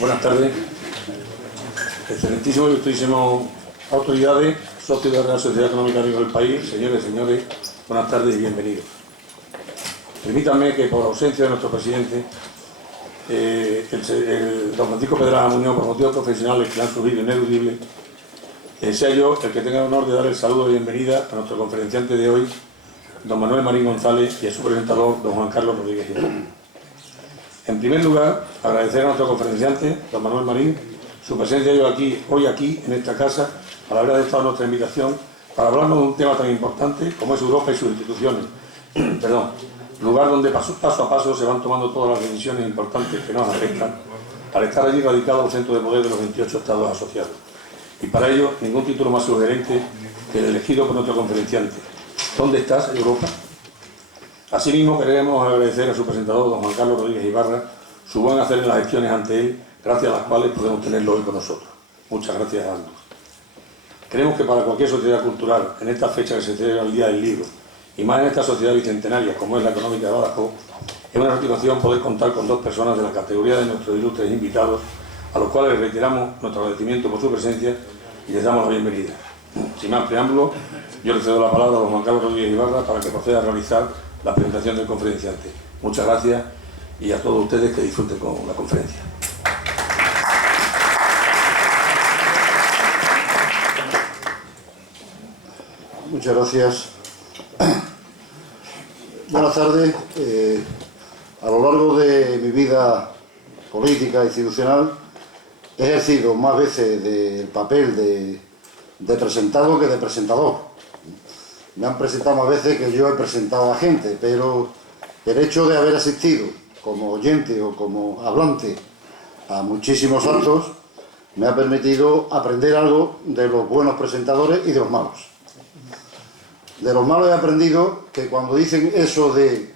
Buenas tardes, excelentísimos y ilustrísimos autoridades, socios de la Real Sociedad Económica del País, señores y señores, buenas tardes y bienvenidos. Permítanme que, por ausencia de nuestro presidente, don Francisco Pedraja Muñoz, por motivos profesionales que le han surgido ineludibles, sea yo el que tenga el honor de dar el saludo de bienvenida a nuestro conferenciante de hoy, don Manuel Marín González, y a su presentador, don Juan Carlos Rodríguez Girón. En primer lugar, agradecer a nuestro conferenciante, don Manuel Marín, su presencia hoy aquí, en esta casa, al haber aceptado nuestra invitación para hablarnos de un tema tan importante como es Europa y sus instituciones. Lugar donde paso a paso se van tomando todas las decisiones importantes que nos afectan, al estar allí radicado el centro de poder de los 28 estados asociados. Y para ello, ningún título más sugerente que el elegido por nuestro conferenciante. ¿Dónde estás, Europa? Asimismo, queremos agradecer a su presentador, don Juan Carlos Rodríguez Ibarra, su buen hacer en las gestiones ante él, gracias a las cuales podemos tenerlo hoy con nosotros. Muchas gracias a ambos. Creemos que para cualquier sociedad cultural, en esta fecha que se celebra el Día del Libro, y más en esta sociedad bicentenaria como es la económica de Badajoz, es una satisfacción poder contar con dos personas de la categoría de nuestros ilustres invitados, a los cuales les reiteramos nuestro agradecimiento por su presencia y les damos la bienvenida. Sin más preámbulo, yo le cedo la palabra a don Juan Carlos Rodríguez Ibarra para que proceda a realizar la presentación del conferenciante. Muchas gracias y a todos ustedes que disfruten con la conferencia. Muchas gracias. Buenas tardes. A lo largo de mi vida política e institucional he ejercido más veces el papel de presentado que de presentador. Me han presentado más veces que yo he presentado a gente, pero el hecho de haber asistido como oyente o como hablante a muchísimos actos me ha permitido aprender algo de los buenos presentadores y de los malos. De los malos he aprendido que cuando dicen eso de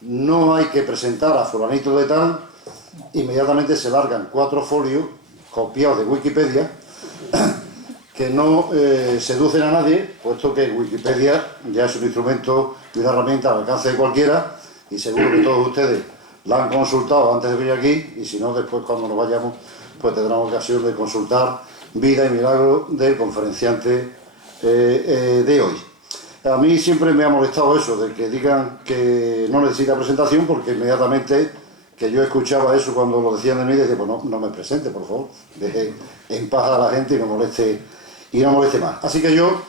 no hay que presentar a fulanito de tal, inmediatamente se largan 4 folios copiados de Wikipedia que no seducen a nadie, puesto que Wikipedia ya es un instrumento y una herramienta al alcance de cualquiera, y seguro que todos ustedes la han consultado antes de venir aquí, y si no, después cuando nos vayamos, pues tendrán ocasión de consultar vida y milagro del conferenciante de hoy. A mí siempre me ha molestado eso, de que digan que no necesita presentación, porque inmediatamente que yo escuchaba eso cuando lo decían de mí, decía, pues no me presente, por favor, deje en paz a la gente y no moleste más. Así que yo,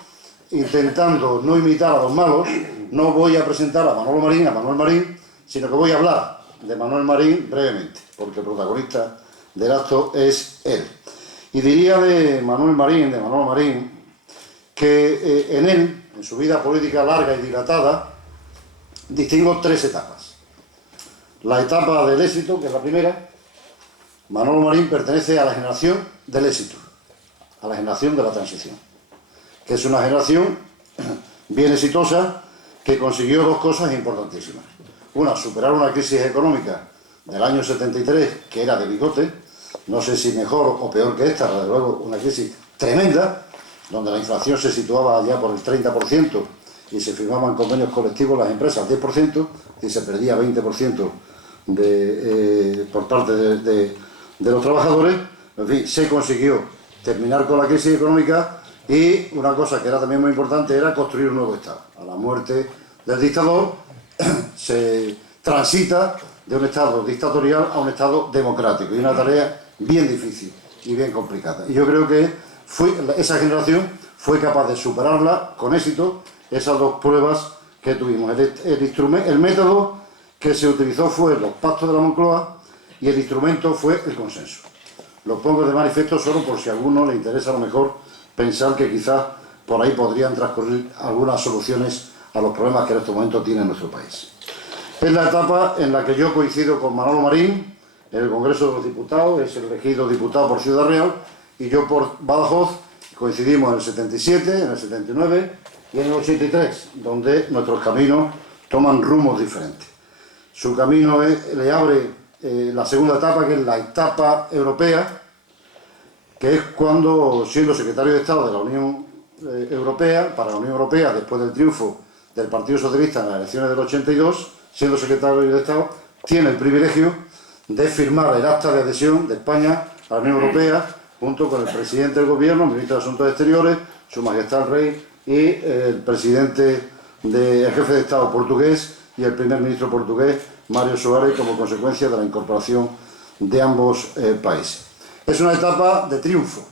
intentando no imitar a los malos, no voy a presentar a Manuel Marín, sino que voy a hablar de Manuel Marín brevemente, porque el protagonista del acto es él. Y diría de Manuel Marín, que en él, en su vida política larga y dilatada, distingo 3 etapas. La etapa del éxito, que es la primera. Manuel Marín pertenece a la generación del éxito, a la generación de la transición, que es una generación bien exitosa que consiguió 2 cosas importantísimas. Una, superar una crisis económica del año 73, que era de bigote, no sé si mejor o peor que esta, desde luego una crisis tremenda, donde la inflación se situaba ya por el 30% y se firmaban convenios colectivos las empresas al 10% y se perdía 20% por parte de los trabajadores. En fin, se consiguió terminar con la crisis económica y una cosa que era también muy importante era construir un nuevo Estado. A la muerte del dictador se transita de un Estado dictatorial a un Estado democrático, y una tarea bien difícil y bien complicada. Y yo creo que esa generación fue capaz de superarla con éxito, esas 2 pruebas que tuvimos. El método que se utilizó fue los pactos de la Moncloa y el instrumento fue el consenso. Lo pongo de manifiesto solo por si a alguno le interesa a lo mejor pensar que quizás por ahí podrían transcurrir algunas soluciones a los problemas que en estos momentos tiene nuestro país. Es la etapa en la que yo coincido con Manolo Marín en el Congreso de los Diputados, es el elegido diputado por Ciudad Real, y yo por Badajoz. Coincidimos en el 77, en el 79 y en el 83, donde nuestros caminos toman rumos diferentes. Su camino le abre la segunda etapa, que es la etapa europea, que es cuando, siendo secretario de Estado de la Unión Europea, para la Unión Europea, después del triunfo del Partido Socialista en las elecciones del 82, siendo secretario de Estado, tiene el privilegio de firmar el acta de adhesión de España a la Unión Europea, junto con el presidente del gobierno, el ministro de Asuntos Exteriores, Su Majestad el Rey, y el jefe de Estado portugués y el primer ministro portugués, Mário Soares, como consecuencia de la incorporación de ambos países. Es una etapa de triunfo.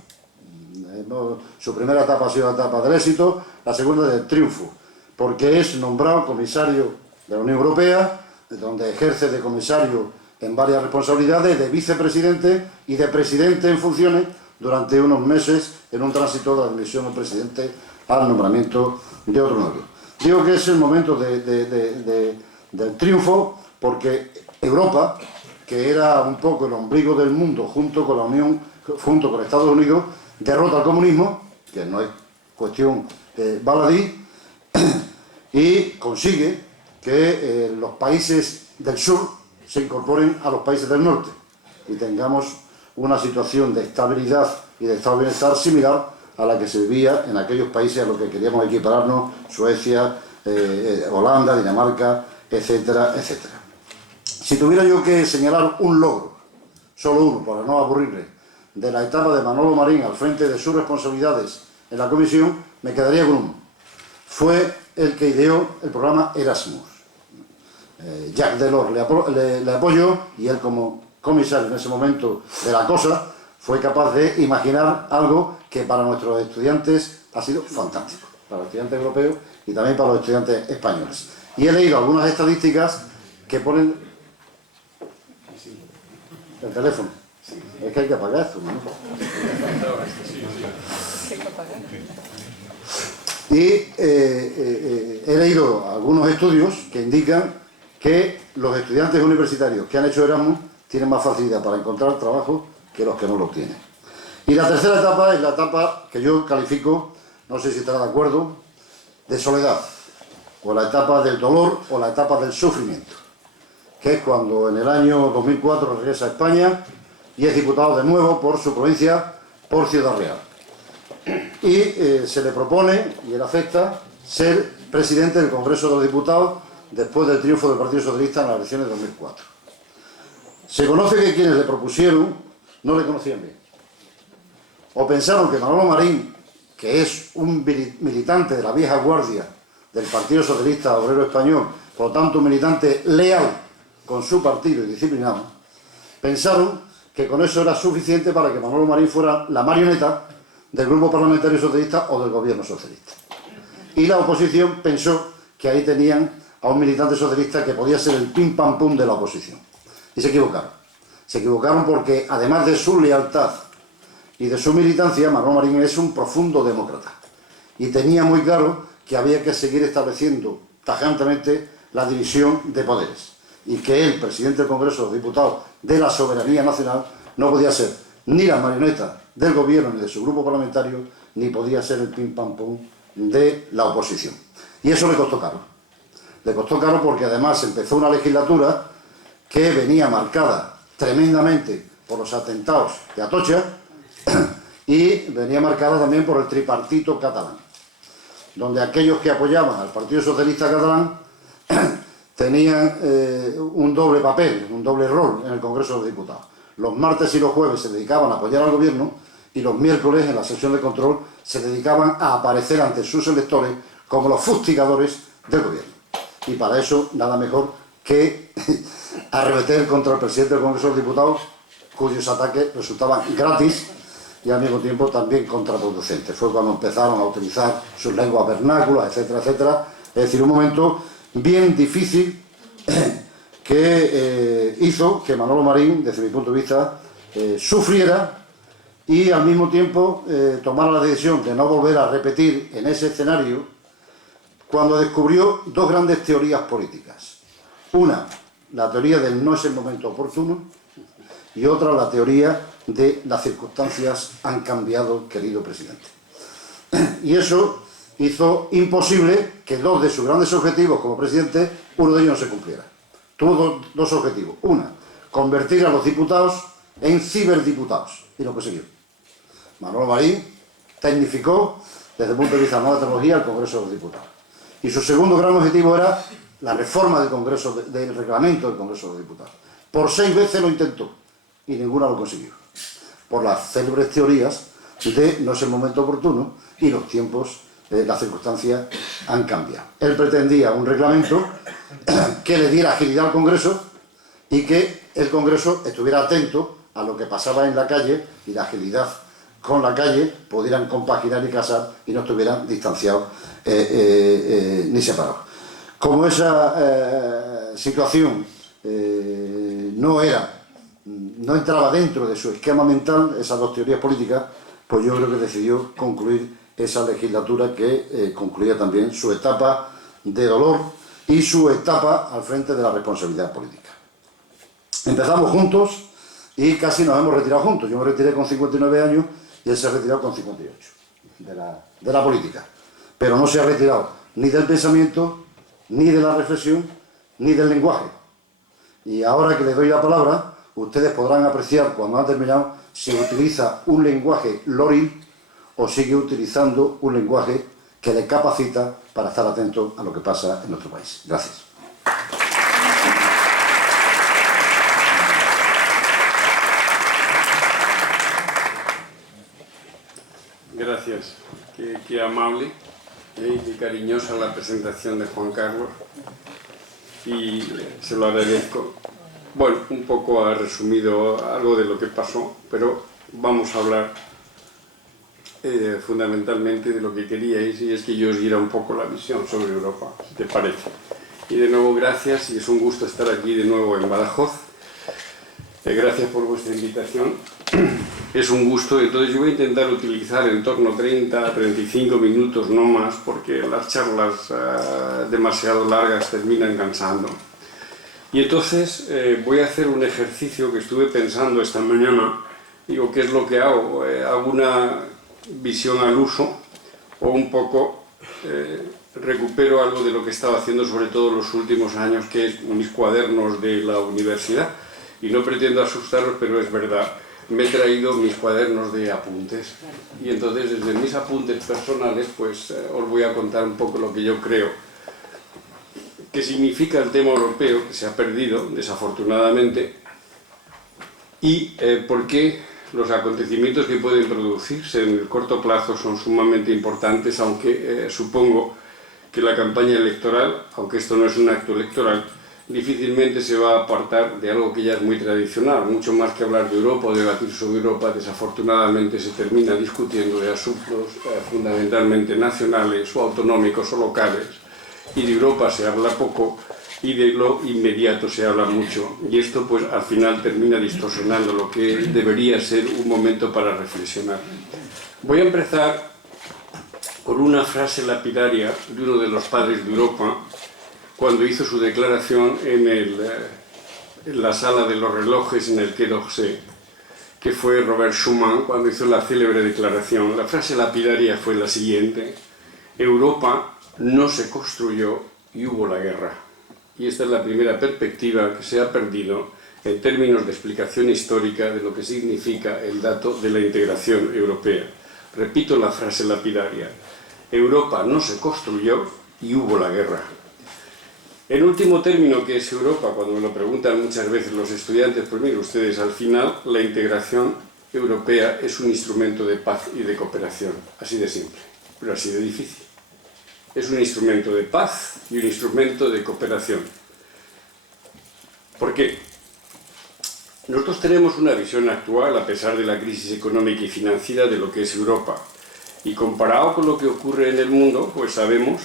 Su primera etapa ha sido la etapa del éxito, la segunda del triunfo, porque es nombrado comisario de la Unión Europea, donde ejerce de comisario en varias responsabilidades, de vicepresidente y de presidente en funciones durante unos meses en un tránsito de la admisión del presidente al nombramiento de otro nuevo. Digo que es el momento del triunfo porque Europa, que era un poco el ombligo del mundo junto con la Unión, junto con Estados Unidos, derrota al comunismo, que no es cuestión baladí, y consigue que los países del sur se incorporen a los países del norte y tengamos una situación de estabilidad y de estado de bienestar similar a la que se vivía en aquellos países a los que queríamos equipararnos, Suecia, Holanda, Dinamarca, etcétera, etcétera. Si tuviera yo que señalar un logro, solo uno, para no aburrirle, de la etapa de Manolo Marín al frente de sus responsabilidades en la Comisión, me quedaría con uno. Fue el que ideó el programa Erasmus. Jacques Delors le apoyó y él, como comisario en ese momento de la cosa, fue capaz de imaginar algo que para nuestros estudiantes ha sido fantástico, para los estudiantes europeos y también para los estudiantes españoles. Y he leído algunas estadísticas que ponen el teléfono. Es que hay que apagar esto, ¿no? Y he leído algunos estudios que indican que los estudiantes universitarios que han hecho Erasmus tienen más facilidad para encontrar trabajo que los que no lo tienen. Y la tercera etapa es la etapa que yo califico, no sé si estará de acuerdo, de soledad, o la etapa del dolor o la etapa del sufrimiento, que es cuando en el año 2004 regresa a España y es diputado de nuevo por su provincia, por Ciudad Real. Y se le propone, y él acepta, ser presidente del Congreso de los Diputados después del triunfo del Partido Socialista en las elecciones de 2004. Se conoce que quienes le propusieron no le conocían bien. O pensaron que Manolo Marín, que es un militante de la vieja guardia del Partido Socialista Obrero Español, por lo tanto un militante leal con su partido y disciplinado, pensaron que con eso era suficiente para que Manolo Marín fuera la marioneta del Grupo Parlamentario Socialista o del Gobierno Socialista. Y la oposición pensó que ahí tenían a un militante socialista que podía ser el pim pam pum de la oposición. Y se equivocaron. Se equivocaron porque, además de su lealtad y de su militancia, Manolo Marín es un profundo demócrata. Y tenía muy claro que había que seguir estableciendo tajantemente la división de poderes. Y que él, presidente del Congreso de los Diputados de la soberanía nacional, no podía ser ni la marioneta del gobierno ni de su grupo parlamentario, ni podía ser el pim pam pum de la oposición. Y eso le costó caro. Le costó caro porque además empezó una legislatura que venía marcada tremendamente por los atentados de Atocha y venía marcada también por el tripartito catalán, donde aquellos que apoyaban al Partido Socialista catalán tenían un doble papel, un doble rol en el Congreso de los Diputados. Los martes y los jueves se dedicaban a apoyar al gobierno y los miércoles, en la sesión de control, se dedicaban a aparecer ante sus electores como los fustigadores del gobierno. Y para eso, nada mejor que arremeter contra el presidente del Congreso de los Diputados, cuyos ataques resultaban gratis y al mismo tiempo también contraproducentes. Fue cuando empezaron a utilizar sus lenguas vernáculas, etcétera, etcétera. Es decir, un momento bien difícil que hizo que Manolo Marín, desde mi punto de vista, sufriera y al mismo tiempo tomara la decisión de no volver a repetir en ese escenario cuando descubrió dos grandes teorías políticas. Una, la teoría del no es el momento oportuno, y otra, la teoría de las circunstancias han cambiado, querido presidente. Y eso hizo imposible que dos de sus grandes objetivos como presidente, uno de ellos no se cumpliera. Tuvo dos objetivos. Una, convertir a los diputados en ciberdiputados, y lo consiguió. Manolo Marín tecnificó, desde el punto de vista de la nueva tecnología, el Congreso de los Diputados. Y su segundo gran objetivo era la reforma del Congreso, del reglamento del Congreso de los Diputados. Por 6 veces lo intentó y ninguna lo consiguió. Por las célebres teorías de no es el momento oportuno y los tiempos, las circunstancias han cambiado. Él pretendía un reglamento que le diera agilidad al Congreso y que el Congreso estuviera atento a lo que pasaba en la calle y la agilidad con la calle pudieran compaginar y casar y no estuvieran distanciados ni separados. Como esa situación no entraba dentro de su esquema mental, esas dos teorías políticas, pues yo creo que decidió concluir esa legislatura que concluía también su etapa de dolor y su etapa al frente de la responsabilidad política. Empezamos juntos y casi nos hemos retirado juntos. Yo me retiré con 59 años y él se ha retirado con 58 de la política. Pero no se ha retirado ni del pensamiento, ni de la reflexión, ni del lenguaje. Y ahora que le doy la palabra, ustedes podrán apreciar cuando han terminado si utiliza un lenguaje loril o sigue utilizando un lenguaje que le capacita para estar atento a lo que pasa en nuestro país. Gracias. Gracias. Qué amable y qué cariñosa la presentación de Juan Carlos. Y se lo agradezco. Bueno, un poco ha resumido algo de lo que pasó, pero vamos a hablar fundamentalmente de lo que queríais, y es que yo os diera un poco la visión sobre Europa, si te parece. Y de nuevo gracias, y es un gusto estar aquí de nuevo en Badajoz. Gracias por vuestra invitación. Es un gusto, entonces yo voy a intentar utilizar en torno a 30 a 35 minutos, no más, porque las charlas demasiado largas terminan cansando. Y entonces voy a hacer un ejercicio que estuve pensando esta mañana. Digo, ¿qué es lo que hago? Hago una visión al uso, o un poco recupero algo de lo que he estado haciendo, sobre todo los últimos años, que es mis cuadernos de la universidad. Y no pretendo asustaros, pero es verdad. Me he traído mis cuadernos de apuntes. Y entonces, desde mis apuntes personales, pues os voy a contar un poco lo que yo creo que significa el tema europeo, que se ha perdido, desafortunadamente, y por qué los acontecimientos que pueden producirse en el corto plazo son sumamente importantes, aunque supongo que la campaña electoral, aunque esto no es un acto electoral, difícilmente se va a apartar de algo que ya es muy tradicional. Mucho más que hablar de Europa o debatir sobre Europa, desafortunadamente se termina discutiendo de asuntos fundamentalmente nacionales o autonómicos o locales, y de Europa se habla poco y de lo inmediato se habla mucho, y esto pues al final termina distorsionando lo que debería ser un momento para reflexionar. Voy a empezar con una frase lapidaria de uno de los padres de Europa cuando hizo su declaración en la sala de los relojes en el Quai d'Orsay, que fue Robert Schuman, cuando hizo la célebre declaración. La frase lapidaria fue la siguiente: Europa no se construyó y hubo la guerra. Y esta es la primera perspectiva que se ha perdido en términos de explicación histórica de lo que significa el dato de la integración europea. Repito la frase lapidaria: Europa no se construyó y hubo la guerra. El último término, que es Europa, cuando me lo preguntan muchas veces los estudiantes, pues miren ustedes, al final la integración europea es un instrumento de paz y de cooperación, así de simple, pero así de difícil. Es un instrumento de paz y un instrumento de cooperación. ¿Por qué? Nosotros tenemos una visión actual, a pesar de la crisis económica y financiera, de lo que es Europa. Y comparado con lo que ocurre en el mundo, pues sabemos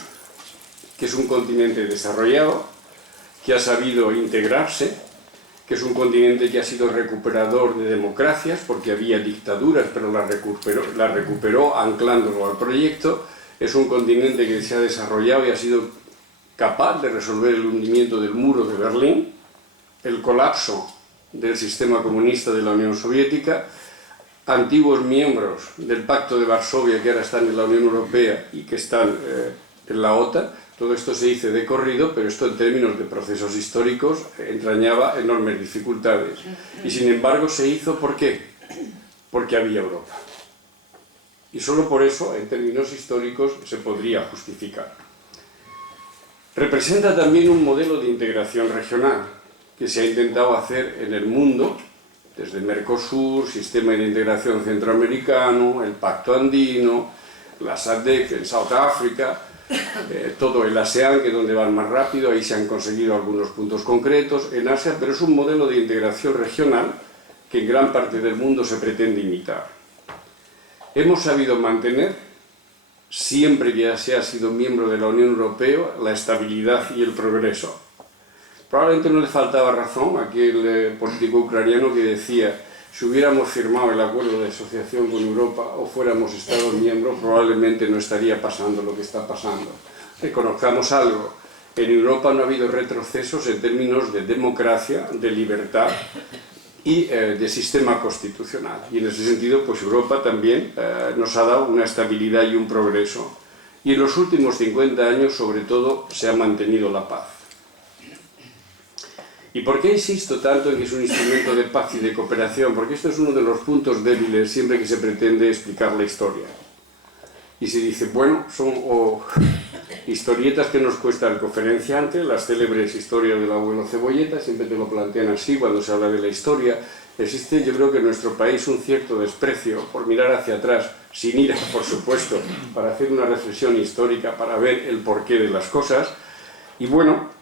que es un continente desarrollado, que ha sabido integrarse, que es un continente que ha sido recuperador de democracias, porque había dictaduras, pero la recuperó anclándolo al proyecto. Es un continente que se ha desarrollado y ha sido capaz de resolver el hundimiento del muro de Berlín, el colapso del sistema comunista de la Unión Soviética, antiguos miembros del Pacto de Varsovia que ahora están en la Unión Europea y que están en la OTAN. Todo esto se dice de corrido, pero esto en términos de procesos históricos entrañaba enormes dificultades. Y sin embargo se hizo, ¿por qué? Porque había Europa. Y solo por eso, en términos históricos, se podría justificar. Representa también un modelo de integración regional. que se ha intentado hacer en el mundo, desde Mercosur, Sistema de Integración Centroamericano, el Pacto Andino, la SADC en South África, todo el ASEAN, que es donde van más rápido, ahí se han conseguido algunos puntos concretos en Asia, pero es un modelo de integración regional que en gran parte del mundo se pretende imitar. Hemos sabido mantener, siempre que se ha sido miembro de la Unión Europea, la estabilidad y el progreso. Probablemente no le faltaba razón a aquel político ucraniano que decía: si hubiéramos firmado el acuerdo de asociación con Europa o fuéramos Estados miembros, probablemente no estaría pasando lo que está pasando. Reconozcamos algo: en Europa no ha habido retrocesos en términos de democracia, de libertad y de sistema constitucional. Y en ese sentido, pues Europa también nos ha dado una estabilidad y un progreso. Y en los últimos 50 años, sobre todo, se ha mantenido la paz. ¿Y por qué insisto tanto en que es un instrumento de paz y de cooperación? Porque esto es uno de los puntos débiles siempre que se pretende explicar la historia. Y se dice, bueno, son historietas que nos cuesta el conferenciante, las célebres historias del abuelo Cebolleta, siempre te lo plantean así cuando se habla de la historia. Existe, yo creo que en nuestro país, un cierto desprecio por mirar hacia atrás, sin ira, por supuesto, para hacer una reflexión histórica, para ver el porqué de las cosas. Y bueno,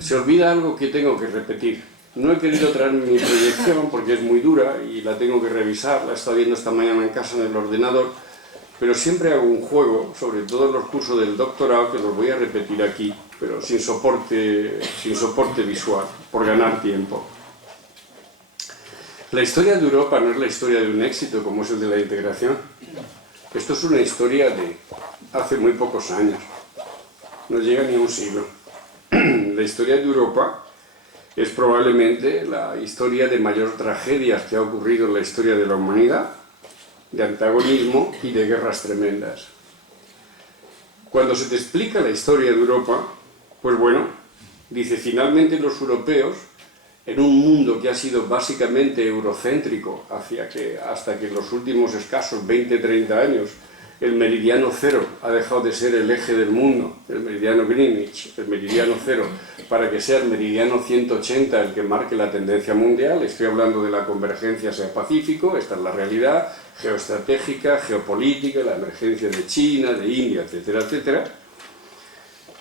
se olvida algo que tengo que repetir. No he querido traer mi proyección porque es muy dura y la tengo que revisar, la he estado viendo esta mañana en casa en el ordenador, pero siempre hago un juego, sobre todo en los cursos del doctorado, que los voy a repetir aquí, pero sin soporte visual, por ganar tiempo. La historia de Europa no es la historia de un éxito como es el de la integración. Esto es una historia de hace muy pocos años, no llega ni a un siglo. La historia de Europa es probablemente la historia de mayor tragedias que ha ocurrido en la historia de la humanidad, de antagonismo y de guerras tremendas. Cuando se te explica la historia de Europa, pues bueno, dice, finalmente los europeos, en un mundo que ha sido básicamente eurocéntrico hasta que en los últimos escasos 20-30 años el meridiano cero ha dejado de ser el eje del mundo, el meridiano Greenwich, el meridiano cero, para que sea el meridiano 180 el que marque la tendencia mundial. Estoy hablando de la convergencia Asia-Pacífico, esta es la realidad geoestratégica, geopolítica, la emergencia de China, de India, etcétera, etcétera.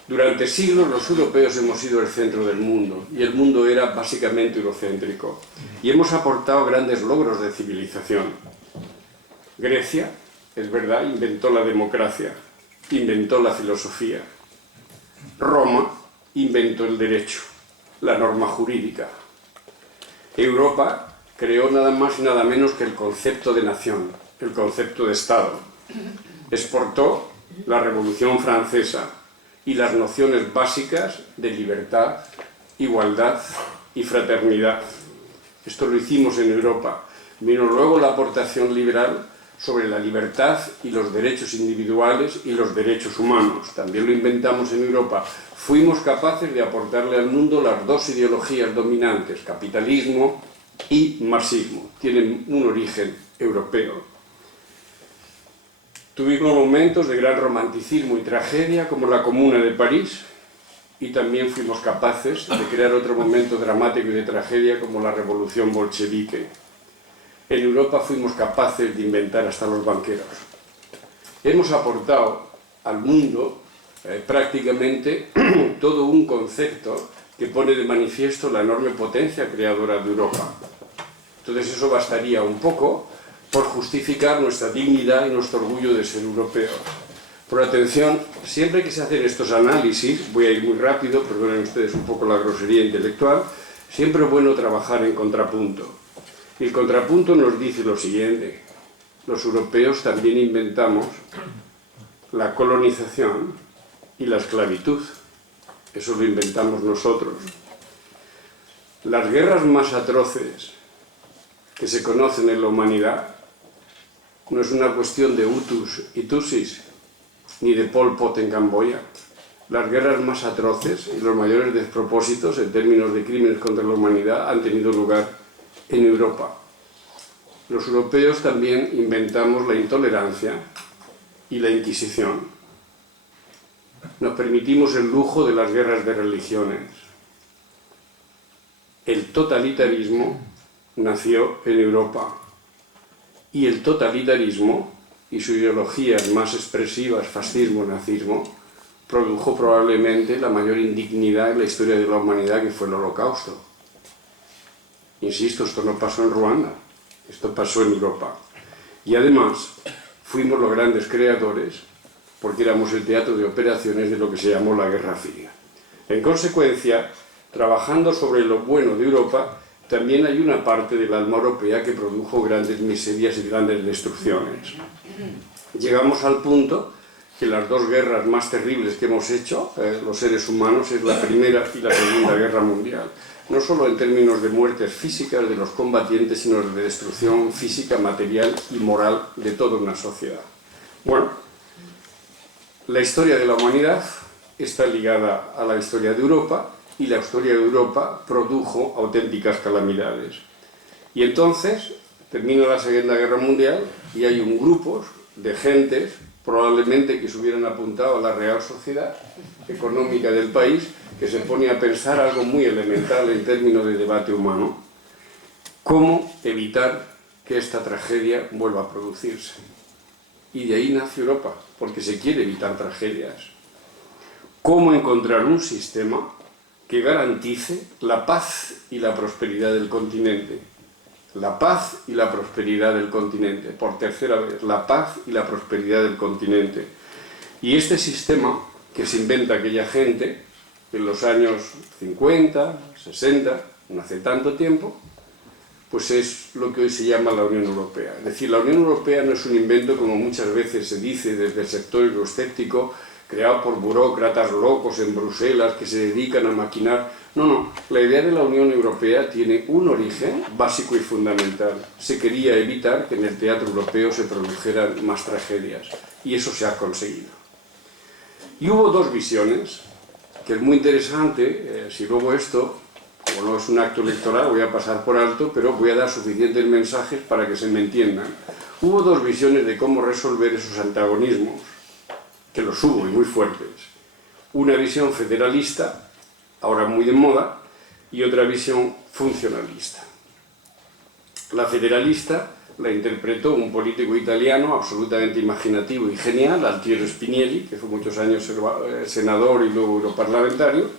Durante siglos los europeos hemos sido el centro del mundo y el mundo era básicamente eurocéntrico y hemos aportado grandes logros de civilización. Grecia, es verdad, inventó la democracia, inventó la filosofía. Roma inventó el derecho, la norma jurídica. Europa creó nada más y nada menos que el concepto de nación, el concepto de Estado. Exportó la Revolución Francesa y las nociones básicas de libertad, igualdad y fraternidad. Esto lo hicimos en Europa. Vino luego la aportación liberal sobre la libertad y los derechos individuales y los derechos humanos. También lo inventamos en Europa. Fuimos capaces de aportarle al mundo las dos ideologías dominantes, capitalismo y marxismo. Tienen un origen europeo. Tuvimos momentos de gran romanticismo y tragedia, como la Comuna de París, y también fuimos capaces de crear otro momento dramático y de tragedia, como la Revolución Bolchevique. En Europa fuimos capaces de inventar hasta los banqueros. Hemos aportado al mundo prácticamente todo un concepto que pone de manifiesto la enorme potencia creadora de Europa. Entonces eso bastaría un poco por justificar nuestra dignidad y nuestro orgullo de ser europeos. Por atención, siempre que se hacen estos análisis, voy a ir muy rápido, perdonen ustedes un poco la grosería intelectual, siempre es bueno trabajar en contrapunto. Y el contrapunto nos dice lo siguiente: los europeos también inventamos la colonización y la esclavitud. Eso lo inventamos nosotros. Las guerras más atroces que se conocen en la humanidad no es una cuestión de Hutus y Tutsis, ni de Pol Pot en Camboya. Las guerras más atroces y los mayores despropósitos en términos de crímenes contra la humanidad han tenido lugar en Europa. Los europeos también inventamos la intolerancia y la Inquisición. Nos permitimos el lujo de las guerras de religiones. el totalitarismo nació en Europa. Y el totalitarismo y sus ideologías más expresivas, fascismo, nazismo, produjo probablemente la mayor indignidad en la historia de la humanidad, que fue el Holocausto. Insisto, esto no pasó en Ruanda, esto pasó en Europa. Y además, fuimos los grandes creadores, porque éramos el teatro de operaciones de lo que se llamó la Guerra Fría. En consecuencia, trabajando sobre lo bueno de Europa, también hay una parte del alma europea que produjo grandes miserias y grandes destrucciones. Llegamos al punto que las dos guerras más terribles que hemos hecho, los seres humanos, es la Primera y la Segunda Guerra Mundial. No solo en términos de muertes físicas de los combatientes, sino de destrucción física, material y moral de toda una sociedad. Bueno, la historia de la humanidad está ligada a la historia de Europa, y la historia de Europa produjo auténticas calamidades. Y entonces termina la Segunda Guerra Mundial y hay un grupo de gentes, probablemente que se hubieran apuntado a la Real Sociedad Económica del país, que se pone a pensar algo muy elemental en términos de debate humano: cómo evitar que esta tragedia vuelva a producirse. Y de ahí nace Europa, porque se quiere evitar tragedias. Cómo encontrar un sistema que garantice la paz y la prosperidad del continente. La paz y la prosperidad del continente. Por tercera vez, la paz y la prosperidad del continente. Y este sistema que se inventa aquella gente en los años 50, 60, no hace tanto tiempo, pues es lo que hoy se llama la Unión Europea. Es decir, la Unión Europea no es un invento, como muchas veces se dice desde el sector euroscéptico, creado por burócratas locos en Bruselas que se dedican a maquinar. No, no, la idea de la Unión Europea tiene un origen básico y fundamental. Se quería evitar que en el teatro europeo se produjeran más tragedias, y eso se ha conseguido. Y hubo dos visiones, que es muy interesante. Si luego esto, como no es un acto electoral, voy a pasar por alto, pero voy a dar suficientes mensajes para que se me entiendan. Hubo dos visiones de cómo resolver esos antagonismos, que los hubo y muy fuertes. Una visión federalista, ahora muy de moda, y otra visión funcionalista. La federalista la interpretó un político italiano absolutamente imaginativo y genial, Altiero Spinelli, que fue muchos años senador y luego europarlamentario,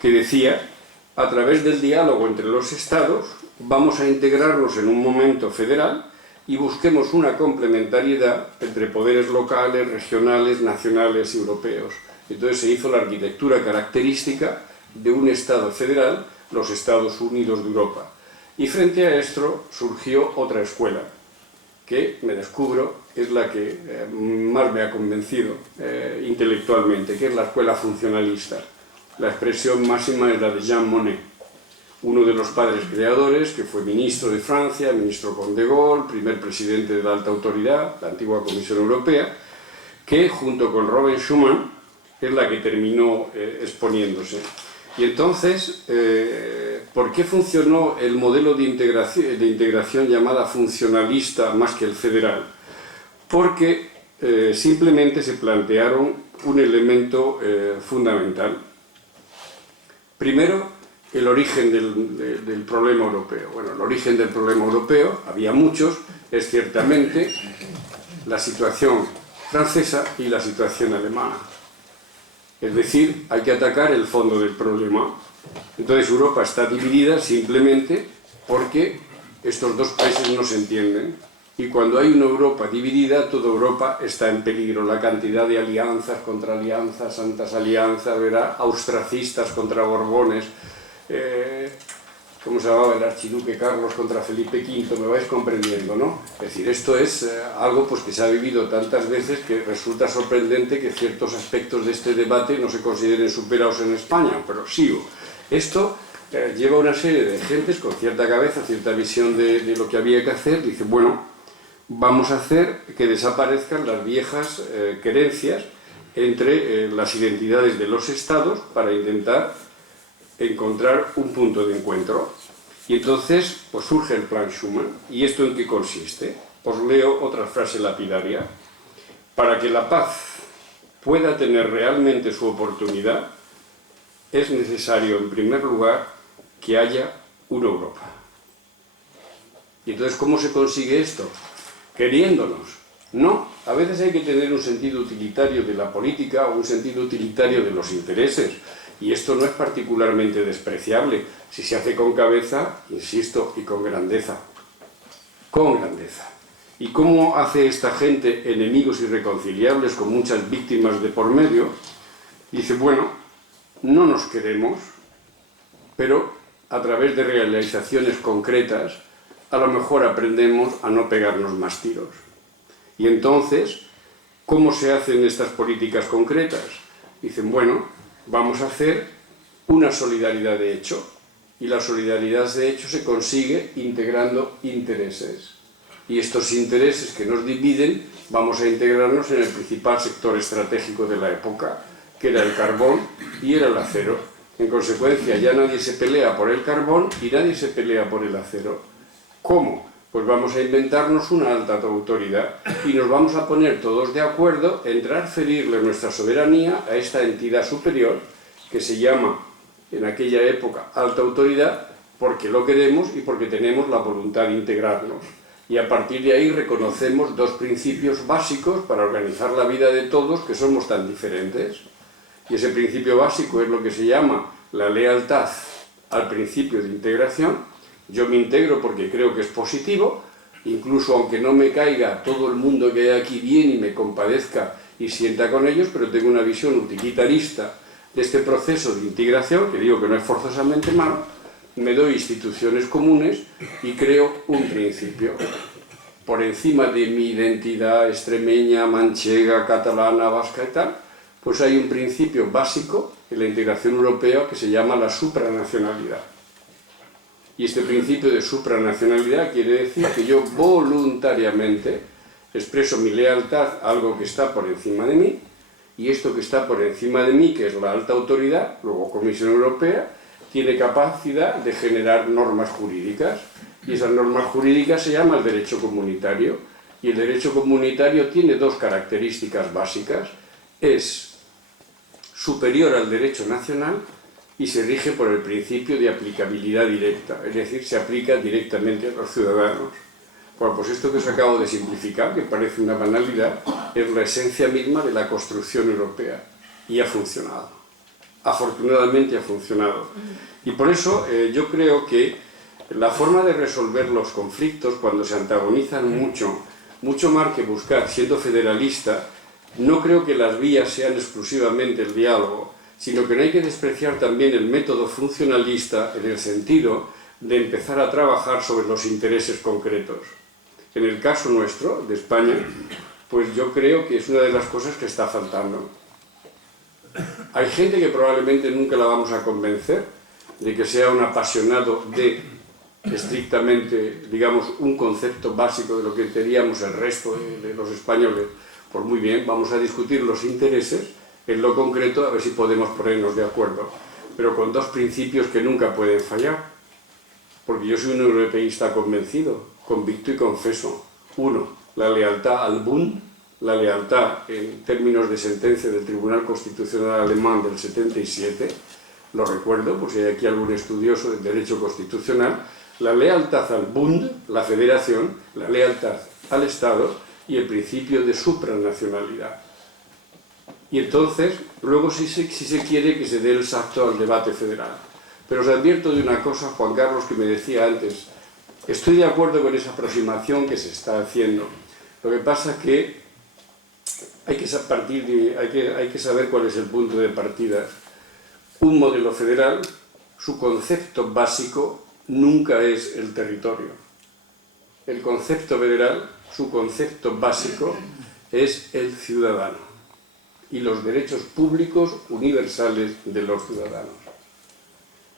que decía: a través del diálogo entre los estados vamos a integrarnos en un momento federal y busquemos una complementariedad entre poderes locales, regionales, nacionales y europeos. Entonces se hizo la arquitectura característica de un Estado federal, los Estados Unidos de Europa. Y frente a esto surgió otra escuela, que me descubro es la que más me ha convencido intelectualmente, que es la escuela funcionalista. La expresión máxima es la de Jean Monnet, uno de los padres creadores, que fue ministro de Francia, ministro con de Gaulle, primer presidente de la alta autoridad, la antigua Comisión Europea, que junto con Robert Schuman es la que terminó exponiéndose. Y entonces, ¿por qué funcionó el modelo de integración llamada funcionalista más que el federal? Porque simplemente se plantearon un elemento fundamental. Primero, el origen del problema europeo. Bueno, el origen del problema europeo, había muchos, es ciertamente la situación francesa y la situación alemana. Es decir, hay que atacar el fondo del problema. Entonces Europa está dividida simplemente porque estos dos países no se entienden. Y cuando hay una Europa dividida, toda Europa está en peligro. La cantidad de alianzas contra alianzas, santas alianzas, ¿verdad? Austracistas contra Borbones, ¿cómo se llamaba el archiduque Carlos contra Felipe V? Me vais comprendiendo, ¿no? Es decir, esto es algo pues, que se ha vivido tantas veces que resulta sorprendente que ciertos aspectos de este debate no se consideren superados en España, pero sigo. Esto lleva a una serie de gentes con cierta cabeza, cierta visión de lo que había que hacer. Dice, bueno, vamos a hacer que desaparezcan las viejas querencias entre las identidades de los estados para intentar encontrar un punto de encuentro. Y entonces pues surge el plan Schuman. ¿Y esto en qué consiste? Os leo otra frase lapidaria. Para que la paz pueda tener realmente su oportunidad, es necesario, en primer lugar, que haya una Europa. Y entonces, ¿cómo se consigue esto? Queriéndonos. No, a veces hay que tener un sentido utilitario de la política o un sentido utilitario de los intereses. Y esto no es particularmente despreciable si se hace con cabeza, insisto, y con grandeza. Con grandeza. ¿Y cómo hace esta gente enemigos irreconciliables con muchas víctimas de por medio? Dice, bueno, no nos queremos, pero a través de realizaciones concretas a lo mejor aprendemos a no pegarnos más tiros. Y entonces, ¿cómo se hacen estas políticas concretas? Dicen, bueno, vamos a hacer una solidaridad de hecho. Y la solidaridad de hecho se consigue integrando intereses. Y estos intereses que nos dividen, vamos a integrarnos en el principal sector estratégico de la época, que era el carbón y era el acero. En consecuencia, ya nadie se pelea por el carbón y nadie se pelea por el acero. ¿Cómo? Pues vamos a inventarnos una alta autoridad y nos vamos a poner todos de acuerdo en transferirle nuestra soberanía a esta entidad superior que se llama, en aquella época, alta autoridad, porque lo queremos y porque tenemos la voluntad de integrarnos. Y a partir de ahí reconocemos dos principios básicos para organizar la vida de todos que somos tan diferentes. Y ese principio básico es lo que se llama la lealtad al principio de integración. Yo me integro porque creo que es positivo, incluso aunque no me caiga todo el mundo que hay aquí bien y me compadezca y sienta con ellos, pero tengo una visión utilitarista de este proceso de integración, que digo que no es forzosamente malo, me doy instituciones comunes y creo un principio. Por encima de mi identidad extremeña, manchega, catalana, vasca y tal, pues hay un principio básico en la integración europea que se llama la supranacionalidad. Y este principio de supranacionalidad quiere decir que yo voluntariamente expreso mi lealtad a algo que está por encima de mí, y esto que está por encima de mí, que es la alta autoridad, luego Comisión Europea, tiene capacidad de generar normas jurídicas, y esas normas jurídicas se llama el derecho comunitario, y el derecho comunitario tiene dos características básicas: es superior al derecho nacional y se rige por el principio de aplicabilidad directa, es decir, se aplica directamente a los ciudadanos. Bueno, pues esto que os acabo de simplificar, que parece una banalidad, es la esencia misma de la construcción europea, y ha funcionado. Afortunadamente ha funcionado. Y por eso yo creo que la forma de resolver los conflictos, cuando se antagonizan mucho más que buscar, siendo federalista, no creo que las vías sean exclusivamente el diálogo, sino que no hay que despreciar también el método funcionalista en el sentido de empezar a trabajar sobre los intereses concretos. En el caso nuestro, de España, pues yo creo que es una de las cosas que está faltando. Hay gente que probablemente nunca la vamos a convencer de que sea un apasionado de estrictamente, digamos, un concepto básico de lo que teníamos el resto de los españoles. Pues muy bien, vamos a discutir los intereses en lo concreto, a ver si podemos ponernos de acuerdo, pero con dos principios que nunca pueden fallar, porque yo soy un europeísta convencido, convicto y confeso. Uno, la lealtad al Bund, la lealtad en términos de sentencia del Tribunal Constitucional Alemán del 77, lo recuerdo, por si hay aquí algún estudioso del derecho constitucional, la lealtad al Bund, la federación, la lealtad al Estado y el principio de supranacionalidad. Y entonces, luego si se quiere que se dé el salto al debate federal. Pero os advierto de una cosa, Juan Carlos, que me decía antes. Estoy de acuerdo con esa aproximación que se está haciendo. Lo que pasa es que hay que saber cuál es el punto de partida. Un modelo federal, su concepto básico nunca es el territorio. El concepto federal, su concepto básico es el ciudadano y los derechos públicos universales de los ciudadanos.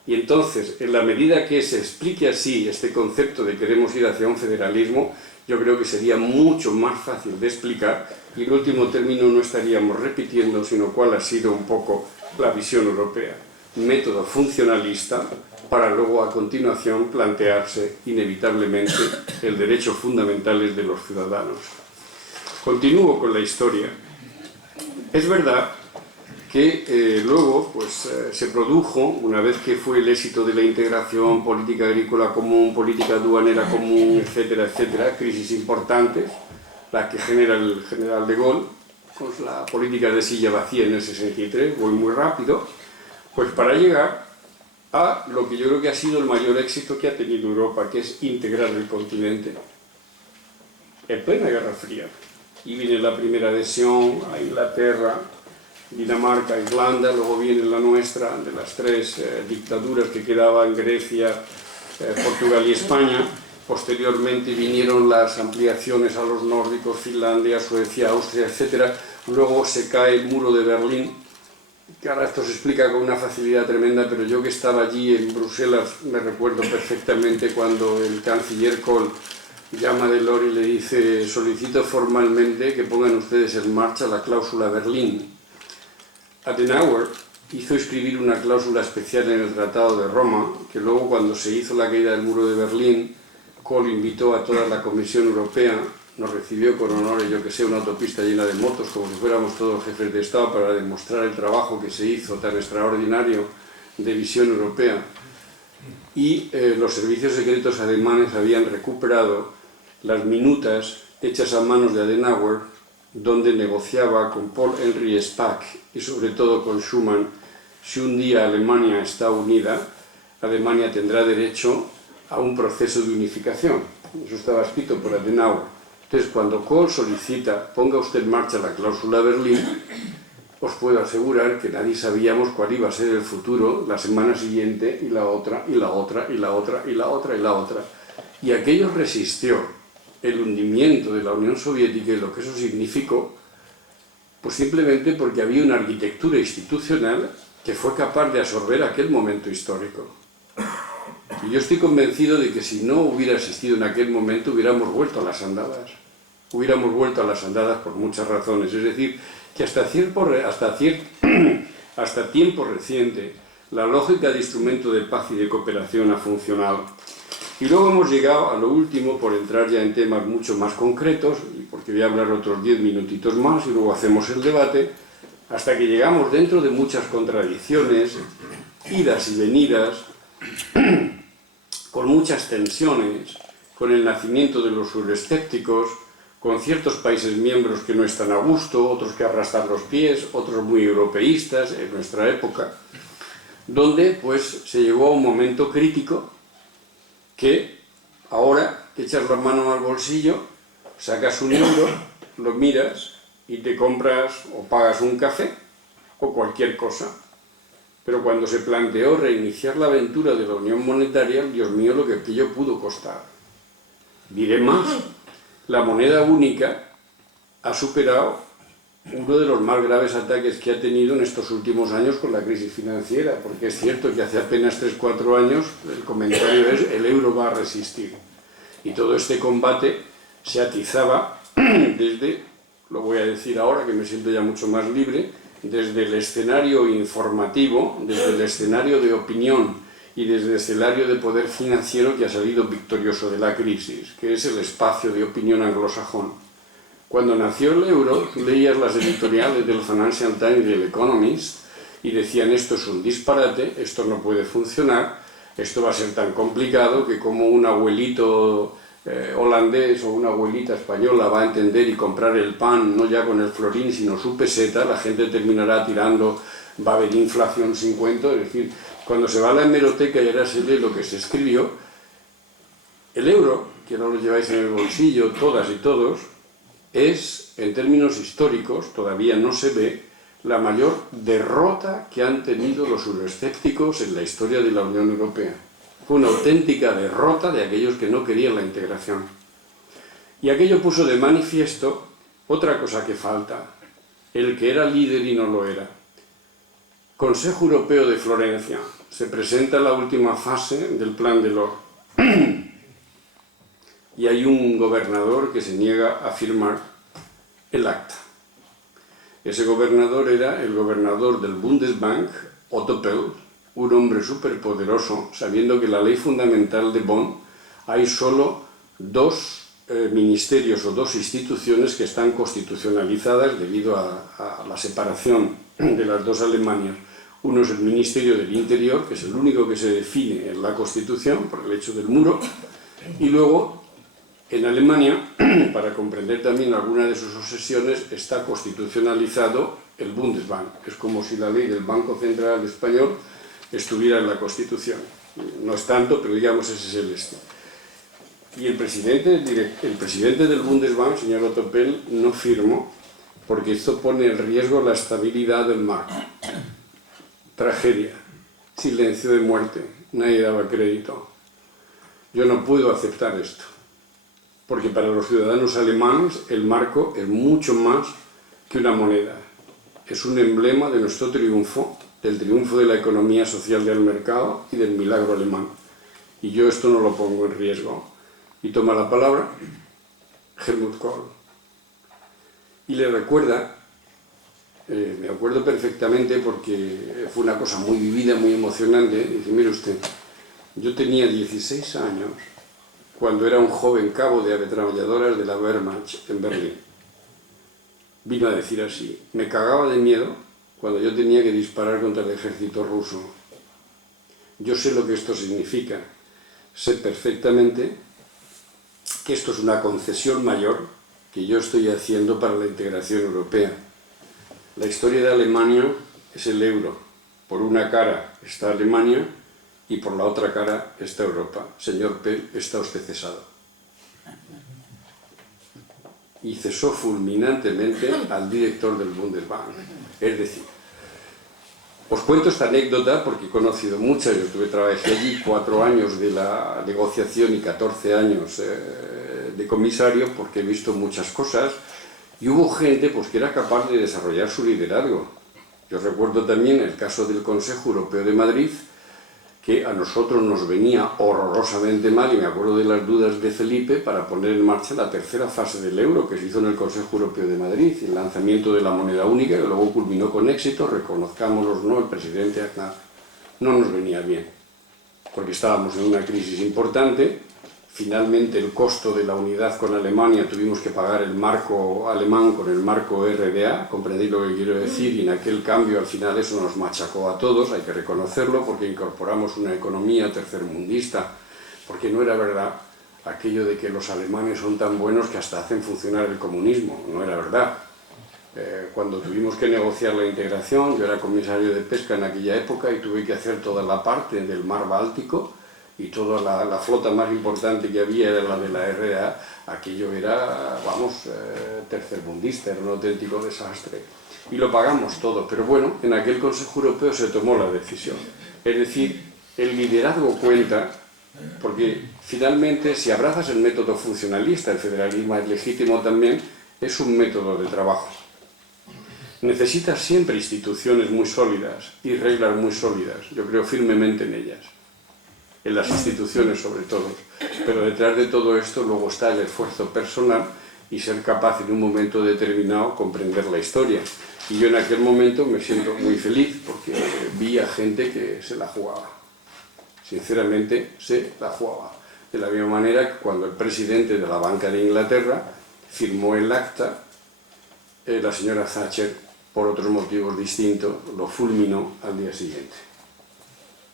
Y entonces, en la medida que se explique así este concepto de queremos ir hacia un federalismo, yo creo que sería mucho más fácil de explicar y en último término no estaríamos repitiendo, sino cuál ha sido un poco la visión europea. Método funcionalista para luego a continuación plantearse inevitablemente el derecho fundamentales de los ciudadanos. Continúo con la historia. Es verdad que luego pues, se produjo, una vez que fue el éxito de la integración, política agrícola común, política aduanera común, etcétera, etcétera, crisis importantes, la que genera el general de Gaulle, con la política de silla vacía en el 63, voy muy rápido, pues para llegar a lo que yo creo que ha sido el mayor éxito que ha tenido Europa, que es integrar el continente en plena Guerra Fría. Y viene la primera adhesión a Inglaterra, Dinamarca, Irlanda, luego viene la nuestra, de las tres dictaduras que quedaban, Grecia, Portugal y España. Posteriormente vinieron las ampliaciones a los nórdicos, Finlandia, Suecia, Austria, etc. Luego se cae el muro de Berlín, que ahora esto se explica con una facilidad tremenda, pero yo que estaba allí en Bruselas me recuerdo perfectamente cuando el canciller Kohl llama a Delors y le dice: solicito formalmente que pongan ustedes en marcha la cláusula Berlín. Adenauer hizo escribir una cláusula especial en el Tratado de Roma, que luego, cuando se hizo la caída del muro de Berlín, Kohl invitó a toda la Comisión Europea, nos recibió con honores, yo que sé, una autopista llena de motos, como si fuéramos todos jefes de Estado, para demostrar el trabajo que se hizo tan extraordinario de visión europea. Y los servicios secretos alemanes habían recuperado las minutas hechas a manos de Adenauer, donde negociaba con Paul-Henri Spaak y sobre todo con Schuman: si un día Alemania está unida, Alemania tendrá derecho a un proceso de unificación. Eso estaba escrito por Adenauer. Entonces, cuando Kohl solicita: ponga usted en marcha la cláusula Berlín, os puedo asegurar que nadie sabíamos cuál iba a ser el futuro la semana siguiente, y la otra, y la otra, y la otra, y la otra, y la otra. Y aquello resistió el hundimiento de la Unión Soviética y lo que eso significó, pues simplemente porque había una arquitectura institucional que fue capaz de absorber aquel momento histórico. Y yo estoy convencido de que si no hubiera existido en aquel momento, hubiéramos vuelto a las andadas. Hubiéramos vuelto a las andadas por muchas razones. Es decir, que hasta tiempo reciente la lógica de instrumento de paz y de cooperación ha funcionado. Y luego hemos llegado a lo último, por entrar ya en temas mucho más concretos, y porque voy a hablar otros 10 minutitos más y luego hacemos el debate, hasta que llegamos, dentro de muchas contradicciones, idas y venidas, con muchas tensiones, con el nacimiento de los euroescépticos, con ciertos países miembros que no están a gusto, otros que arrastran los pies, otros muy europeístas en nuestra época, donde pues se llegó a un momento crítico que ahora te echas las manos al bolsillo, sacas un euro, lo miras y te compras o pagas un café o cualquier cosa. Pero cuando se planteó reiniciar la aventura de la Unión Monetaria, Dios mío, lo que aquello pudo costar. Diré más, la moneda única ha superado uno de los más graves ataques que ha tenido en estos últimos años con la crisis financiera, porque es cierto que hace apenas 3-4 años el comentario es: el euro va a resistir. Y todo este combate se atizaba desde, lo voy a decir ahora que me siento ya mucho más libre, desde el escenario informativo, desde el escenario de opinión y desde el escenario de poder financiero que ha salido victorioso de la crisis, que es el espacio de opinión anglosajón. Cuando nació el euro, tú leías las editoriales del Financial Times y del Economist y decían: esto es un disparate, esto no puede funcionar, esto va a ser tan complicado que como un abuelito holandés o una abuelita española va a entender y comprar el pan no ya con el florín sino su peseta, la gente terminará tirando, va a haber inflación sin cuento. Es decir, cuando se va a la hemeroteca y ahora se lee lo que se escribió, el euro, que no lo lleváis en el bolsillo todas y todos, es, en términos históricos, todavía no se ve, la mayor derrota que han tenido los euroescépticos en la historia de la Unión Europea. Fue una auténtica derrota de aquellos que no querían la integración. Y aquello puso de manifiesto otra cosa que falta: el que era líder y no lo era. Consejo Europeo de Florencia. Se presenta la última fase del plan Delors. Y hay un gobernador que se niega a firmar el acta. Ese gobernador era el gobernador del Bundesbank, Otto Pell, un hombre superpoderoso, sabiendo que en la ley fundamental de Bonn hay solo 2 ministerios o dos instituciones que están constitucionalizadas debido a la separación de las dos Alemanias. Uno es el Ministerio del Interior, que es el único que se define en la Constitución por el hecho del muro, y luego en Alemania, para comprender también alguna de sus obsesiones, está constitucionalizado el Bundesbank. Es como si la ley del Banco Central Español estuviera en la Constitución. No es tanto, pero digamos ese es el este. Y el presidente del Bundesbank, señor Otto Pell, no firmó porque esto pone en riesgo la estabilidad del marco. Tragedia, silencio de muerte, nadie daba crédito. Yo no puedo aceptar esto, porque para los ciudadanos alemanes el marco es mucho más que una moneda. Es un emblema de nuestro triunfo, del triunfo de la economía social del mercado y del milagro alemán. Y yo esto no lo pongo en riesgo. Y toma la palabra Helmut Kohl. Y le recuerda, me acuerdo perfectamente porque fue una cosa muy vivida, muy emocionante. Dice, mire usted, yo tenía 16 años cuando era un joven cabo de ametralladoras de la Wehrmacht en Berlín. Vino a decir así, me cagaba de miedo cuando yo tenía que disparar contra el ejército ruso. Yo sé lo que esto significa, sé perfectamente que esto es una concesión mayor que yo estoy haciendo para la integración europea. La historia de Alemania es el euro. Por una cara está Alemania y por la otra cara está Europa. Señor Pell, está usted cesado. Y cesó fulminantemente al director del Bundesbank. Es decir, os cuento esta anécdota porque he conocido muchas. Yo trabajé allí 4 años de la negociación y 14 años de comisario porque he visto muchas cosas y hubo gente pues, que era capaz de desarrollar su liderazgo. Yo recuerdo también el caso del Consejo Europeo de Madrid, que a nosotros nos venía horrorosamente mal, y me acuerdo de las dudas de Felipe para poner en marcha la tercera fase del euro que se hizo en el Consejo Europeo de Madrid, el lanzamiento de la moneda única, que luego culminó con éxito, reconozcámoslo, ¿no? El presidente Aznar no nos venía bien, porque estábamos en una crisis importante. Finalmente el costo de la unidad con Alemania, tuvimos que pagar el marco alemán con el marco RDA, comprendéis lo que quiero decir, y en aquel cambio al final eso nos machacó a todos, hay que reconocerlo, porque incorporamos una economía tercermundista, porque no era verdad aquello de que los alemanes son tan buenos que hasta hacen funcionar el comunismo, no era verdad. Cuando tuvimos que negociar la integración, yo era comisario de pesca en aquella época y tuve que hacer toda la parte del mar Báltico, y toda la flota más importante que había era la de la RDA, aquello era, vamos, tercermundista, era un auténtico desastre. Y lo pagamos todo, pero bueno, en aquel Consejo Europeo se tomó la decisión. Es decir, el liderazgo cuenta, porque finalmente si abrazas el método funcionalista, el federalismo es legítimo también, es un método de trabajo. Necesitas siempre instituciones muy sólidas y reglas muy sólidas, yo creo firmemente en ellas. En las instituciones sobre todo, pero detrás de todo esto luego está el esfuerzo personal y ser capaz en un momento determinado comprender la historia. Y yo en aquel momento me siento muy feliz porque vi a gente que se la jugaba, sinceramente se la jugaba. De la misma manera que cuando el presidente de la Banca de Inglaterra firmó el acta, la señora Thatcher, por otros motivos distintos, lo fulminó al día siguiente.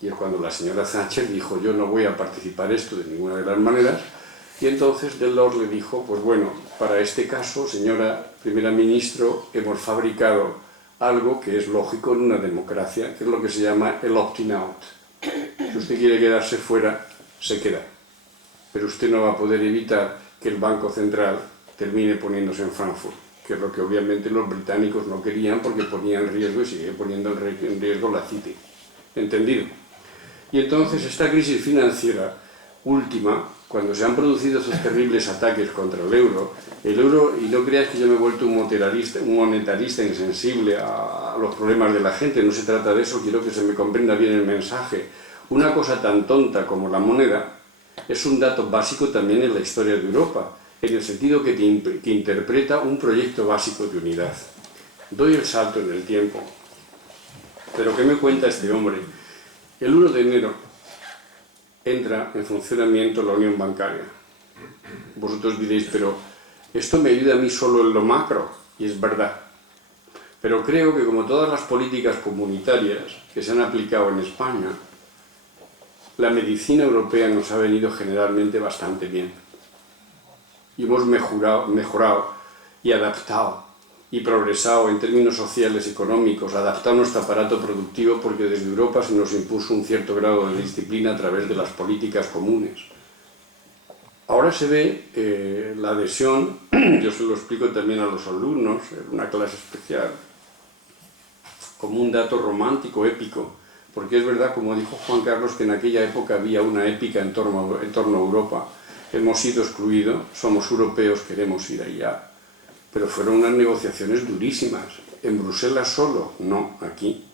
Y es cuando la señora Thatcher dijo, yo no voy a participar esto de ninguna de las maneras, y entonces Delors le dijo, pues bueno, para este caso, señora primera ministro, hemos fabricado algo que es lógico en una democracia, que es lo que se llama el opting out. Si usted quiere quedarse fuera, se queda. Pero usted no va a poder evitar que el Banco Central termine poniéndose en Frankfurt, que es lo que obviamente los británicos no querían porque ponía en riesgo y sigue poniendo en riesgo la City. ¿Entendido? Y entonces esta crisis financiera última, cuando se han producido esos terribles ataques contra el euro, y no creas que yo me he vuelto un monetarista insensible a los problemas de la gente, no se trata de eso, quiero que se me comprenda bien el mensaje. Una cosa tan tonta como la moneda es un dato básico también en la historia de Europa, en el sentido que interpreta un proyecto básico de unidad. Doy el salto en el tiempo. Pero ¿qué me cuenta este hombre? El 1 de enero entra en funcionamiento la unión bancaria. Vosotros diréis, pero esto me ayuda a mí solo en lo macro, y es verdad. Pero creo que como todas las políticas comunitarias que se han aplicado en España, la medicina europea nos ha venido generalmente bastante bien. Y hemos mejorado y adaptado y progresado en términos sociales y económicos, adaptado nuestro aparato productivo porque desde Europa se nos impuso un cierto grado de disciplina a través de las políticas comunes. Ahora se ve la adhesión, yo se lo explico también a los alumnos en una clase especial, como un dato romántico, épico, porque es verdad, como dijo Juan Carlos, que en aquella época había una épica en torno a Europa. Hemos sido excluidos, somos europeos, queremos ir allá. Pero fueron unas negociaciones durísimas. ¿En Bruselas solo? No, aquí.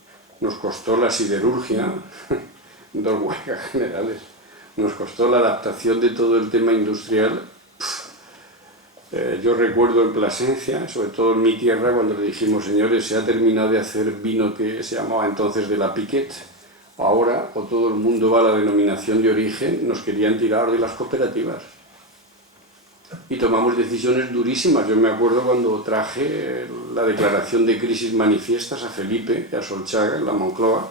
Nos costó la siderurgia, 2 huelgas generales. Nos costó la adaptación de todo el tema industrial. Yo recuerdo en Plasencia, sobre todo en mi tierra, cuando le dijimos, señores, se ha terminado de hacer vino que se llamaba entonces de la Piquet. Ahora, o todo el mundo va a la denominación de origen, nos querían tirar de las cooperativas. Y tomamos decisiones durísimas. Yo me acuerdo cuando traje la declaración de crisis manifiestas a Felipe y a Solchaga en la Moncloa.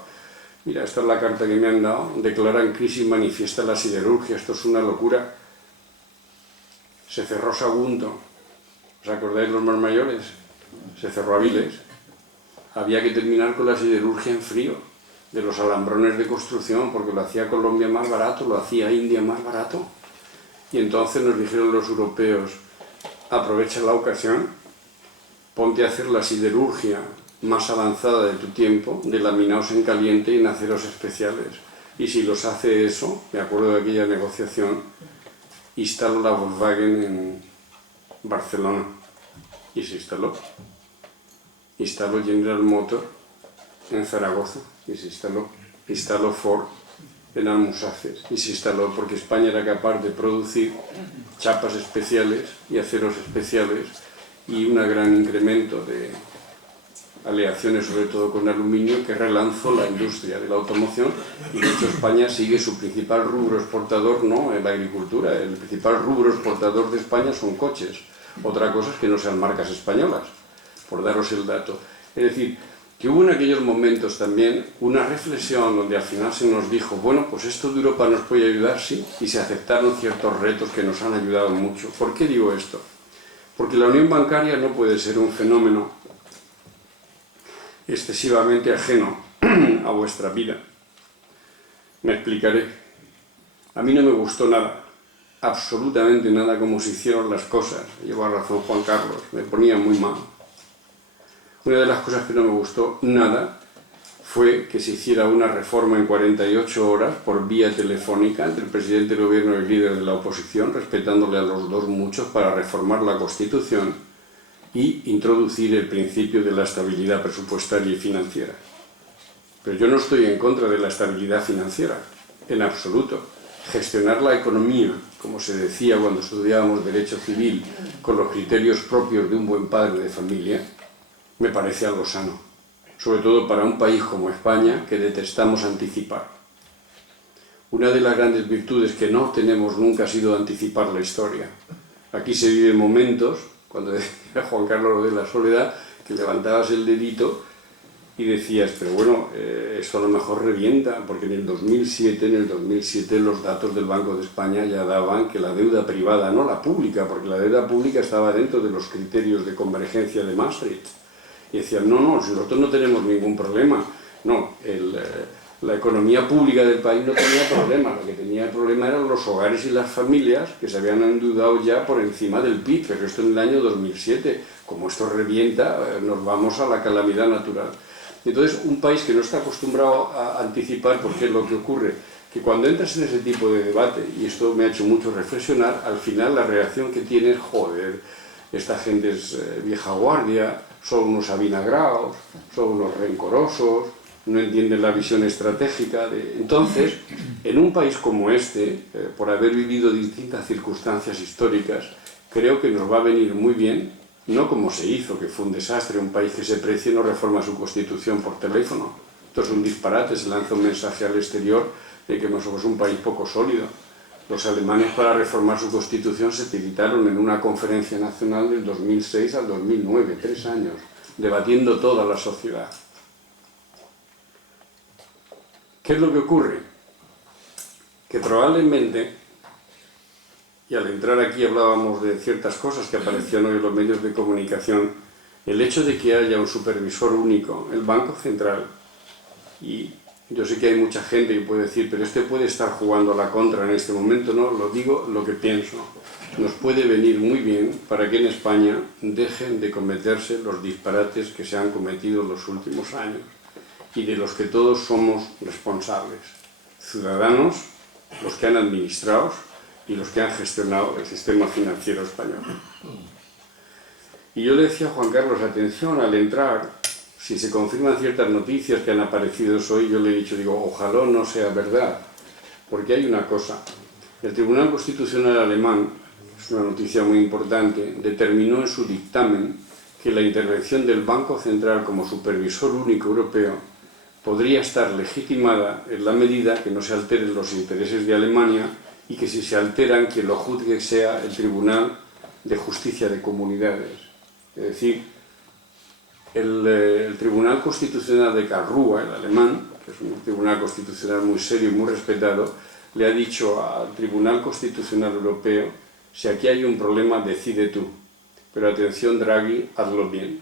Mira, esta es la carta que me han dado. Declaran crisis manifiesta la siderurgia. Esto es una locura. Se cerró Sagunto. ¿Os acordáis los más mayores? Se cerró Avilés. Había que terminar con la siderurgia en frío, de los alambrones de construcción, porque lo hacía Colombia más barato, lo hacía India más barato. Y entonces nos dijeron los europeos, aprovecha la ocasión, ponte a hacer la siderurgia más avanzada de tu tiempo, de laminados en caliente y en aceros especiales. Y si los hace eso, me acuerdo de aquella negociación, instaló la Volkswagen en Barcelona. Y se instaló. Instaló General Motors en Zaragoza. Y se instaló. Instaló Ford en Almusácer, y se instaló porque España era capaz de producir chapas especiales y aceros especiales y un gran incremento de aleaciones, sobre todo con aluminio, que relanzó la industria de la automoción. Y de hecho España sigue su principal rubro exportador, no en la agricultura, el principal rubro exportador de España son coches. Otra cosa es que no sean marcas españolas, por daros el dato. Es decir, que hubo en aquellos momentos también una reflexión donde al final se nos dijo, bueno, pues esto de Europa nos puede ayudar, sí, y se aceptaron ciertos retos que nos han ayudado mucho. ¿Por qué digo esto? Porque la unión bancaria no puede ser un fenómeno excesivamente ajeno a vuestra vida. Me explicaré. A mí no me gustó nada, absolutamente nada como se hicieron las cosas. Lleva razón Juan Carlos, me ponía muy mal. Una de las cosas que no me gustó nada fue que se hiciera una reforma en 48 horas por vía telefónica entre el presidente del gobierno y el líder de la oposición, respetándole a los dos muchos para reformar la Constitución y introducir el principio de la estabilidad presupuestaria y financiera. Pero yo no estoy en contra de la estabilidad financiera, en absoluto. Gestionar la economía, como se decía cuando estudiábamos Derecho Civil, con los criterios propios de un buen padre de familia, me parece algo sano, sobre todo para un país como España, que detestamos anticipar. Una de las grandes virtudes que no tenemos nunca ha sido anticipar la historia. Aquí se viven momentos, cuando decía Juan Carlos lo de la soledad, que levantabas el dedito y decías, pero bueno, esto a lo mejor revienta, porque en el 2007 los datos del Banco de España ya daban que la deuda privada, no la pública, porque la deuda pública estaba dentro de los criterios de convergencia de Maastricht. Y decían, no, si nosotros no tenemos ningún problema. No, la economía pública del país no tenía problema. Lo que tenía el problema eran los hogares y las familias que se habían endeudado ya por encima del PIB, pero esto en el año 2007. Como esto revienta, nos vamos a la calamidad natural. Entonces, un país que no está acostumbrado a anticipar, porque es lo que ocurre, que cuando entras en ese tipo de debate, y esto me ha hecho mucho reflexionar, al final la reacción que tienes, joder, esta gente es vieja guardia, son unos avinagrados, son unos rencorosos, no entienden la visión estratégica. Entonces, en un país como este, por haber vivido distintas circunstancias históricas, creo que nos va a venir muy bien, no como se hizo, que fue un desastre, un país que se precie y no reforma su constitución por teléfono. Esto es un disparate, se lanza un mensaje al exterior de que no somos un país poco sólido. Los alemanes, para reformar su constitución, se tiritaron en una conferencia nacional del 2006 al 2009, 3 años, debatiendo toda la sociedad. ¿Qué es lo que ocurre? Que probablemente, y al entrar aquí hablábamos de ciertas cosas que aparecían hoy en los medios de comunicación, el hecho de que haya un supervisor único, el Banco Central, y yo sé que hay mucha gente que puede decir, pero este puede estar jugando a la contra en este momento, no, lo digo lo que pienso. Nos puede venir muy bien para que en España dejen de cometerse los disparates que se han cometido en los últimos años y de los que todos somos responsables. Ciudadanos, los que han administrado y los que han gestionado el sistema financiero español. Y yo le decía a Juan Carlos, atención, al entrar, si se confirman ciertas noticias que han aparecido hoy, yo le he dicho, digo, ojalá no sea verdad, porque hay una cosa. El Tribunal Constitucional alemán, es una noticia muy importante, determinó en su dictamen que la intervención del Banco Central como supervisor único europeo podría estar legitimada en la medida que no se alteren los intereses de Alemania y que si se alteran, quien lo juzgue sea el Tribunal de Justicia de Comunidades. Es decir, el Tribunal Constitucional de Karlsruhe, el alemán, que es un tribunal constitucional muy serio y muy respetado, le ha dicho al Tribunal Constitucional Europeo, si aquí hay un problema, decide tú. Pero atención, Draghi, hazlo bien.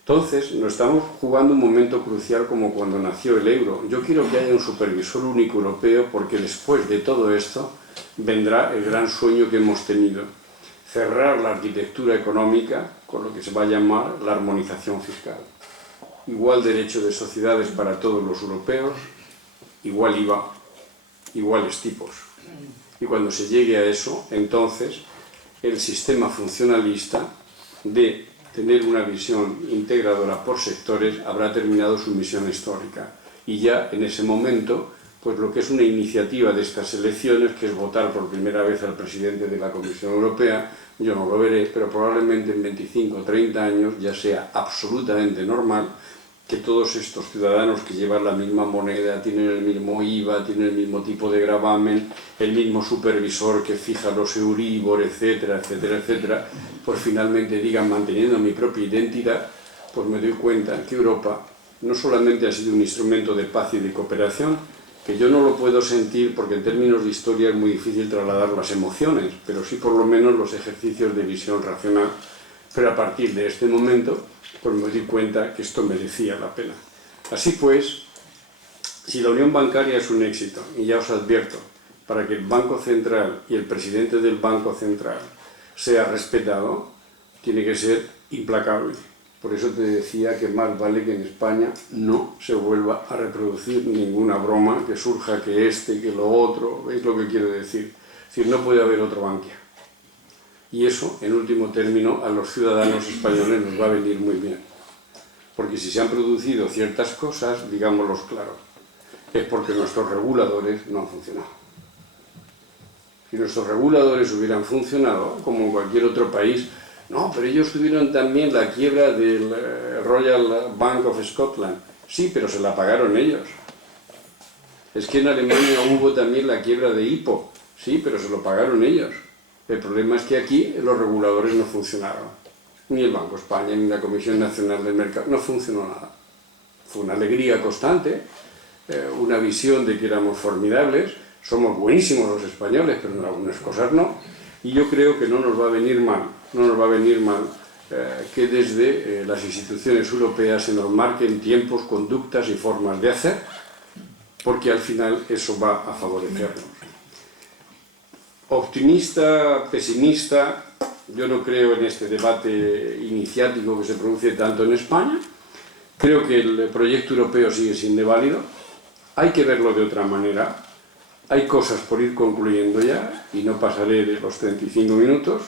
Entonces, nos estamos jugando un momento crucial como cuando nació el euro. Yo quiero que haya un supervisor único europeo porque después de todo esto vendrá el gran sueño que hemos tenido. Cerrar la arquitectura económica con lo que se va a llamar la armonización fiscal. Igual derecho de sociedades para todos los europeos, igual IVA, iguales tipos. Y cuando se llegue a eso, entonces el sistema funcionalista de tener una visión integradora por sectores habrá terminado su misión histórica. Y ya en ese momento, pues lo que es una iniciativa de estas elecciones, que es votar por primera vez al presidente de la Comisión Europea, yo no lo veré, pero probablemente en 25 o 30 años ya sea absolutamente normal que todos estos ciudadanos que llevan la misma moneda, tienen el mismo IVA, tienen el mismo tipo de gravamen, el mismo supervisor que fija los Euribor, etcétera, etcétera, etcétera, pues finalmente digan, manteniendo mi propia identidad, pues me doy cuenta que Europa no solamente ha sido un instrumento de paz y de cooperación, que yo no lo puedo sentir porque en términos de historia es muy difícil trasladar las emociones, pero sí por lo menos los ejercicios de visión racional. Pero a partir de este momento, pues me di cuenta que esto merecía la pena. Así pues, si la unión bancaria es un éxito, y ya os advierto, para que el Banco Central y el presidente del Banco Central sea respetado, tiene que ser implacable. Por eso te decía que más vale que en España no se vuelva a reproducir ninguna broma que surja que este, que lo otro, ¿veis lo que quiero decir? Es decir, no puede haber otro Bankia. Y eso, en último término, a los ciudadanos españoles nos va a venir muy bien. Porque si se han producido ciertas cosas, digámoslo claro, es porque nuestros reguladores no han funcionado. Si nuestros reguladores hubieran funcionado, como en cualquier otro país, no, pero ellos tuvieron también la quiebra del Royal Bank of Scotland. Sí, pero se la pagaron ellos. Es que en Alemania hubo también la quiebra de Hypo. Sí, pero se lo pagaron ellos. El problema es que aquí los reguladores no funcionaron. Ni el Banco de España, ni la Comisión Nacional del Mercado. No funcionó nada. Fue una alegría constante, una visión de que éramos formidables. Somos buenísimos los españoles, pero en algunas cosas no. Y yo creo que no nos va a venir mal, que desde las instituciones europeas se nos marquen tiempos, conductas y formas de hacer, porque al final eso va a favorecernos. Optimista, pesimista, yo no creo en este debate iniciático que se produce tanto en España. Creo que el proyecto europeo sigue siendo válido. Hay que verlo de otra manera. Hay cosas por ir concluyendo ya, y no pasaré de los 35 minutos,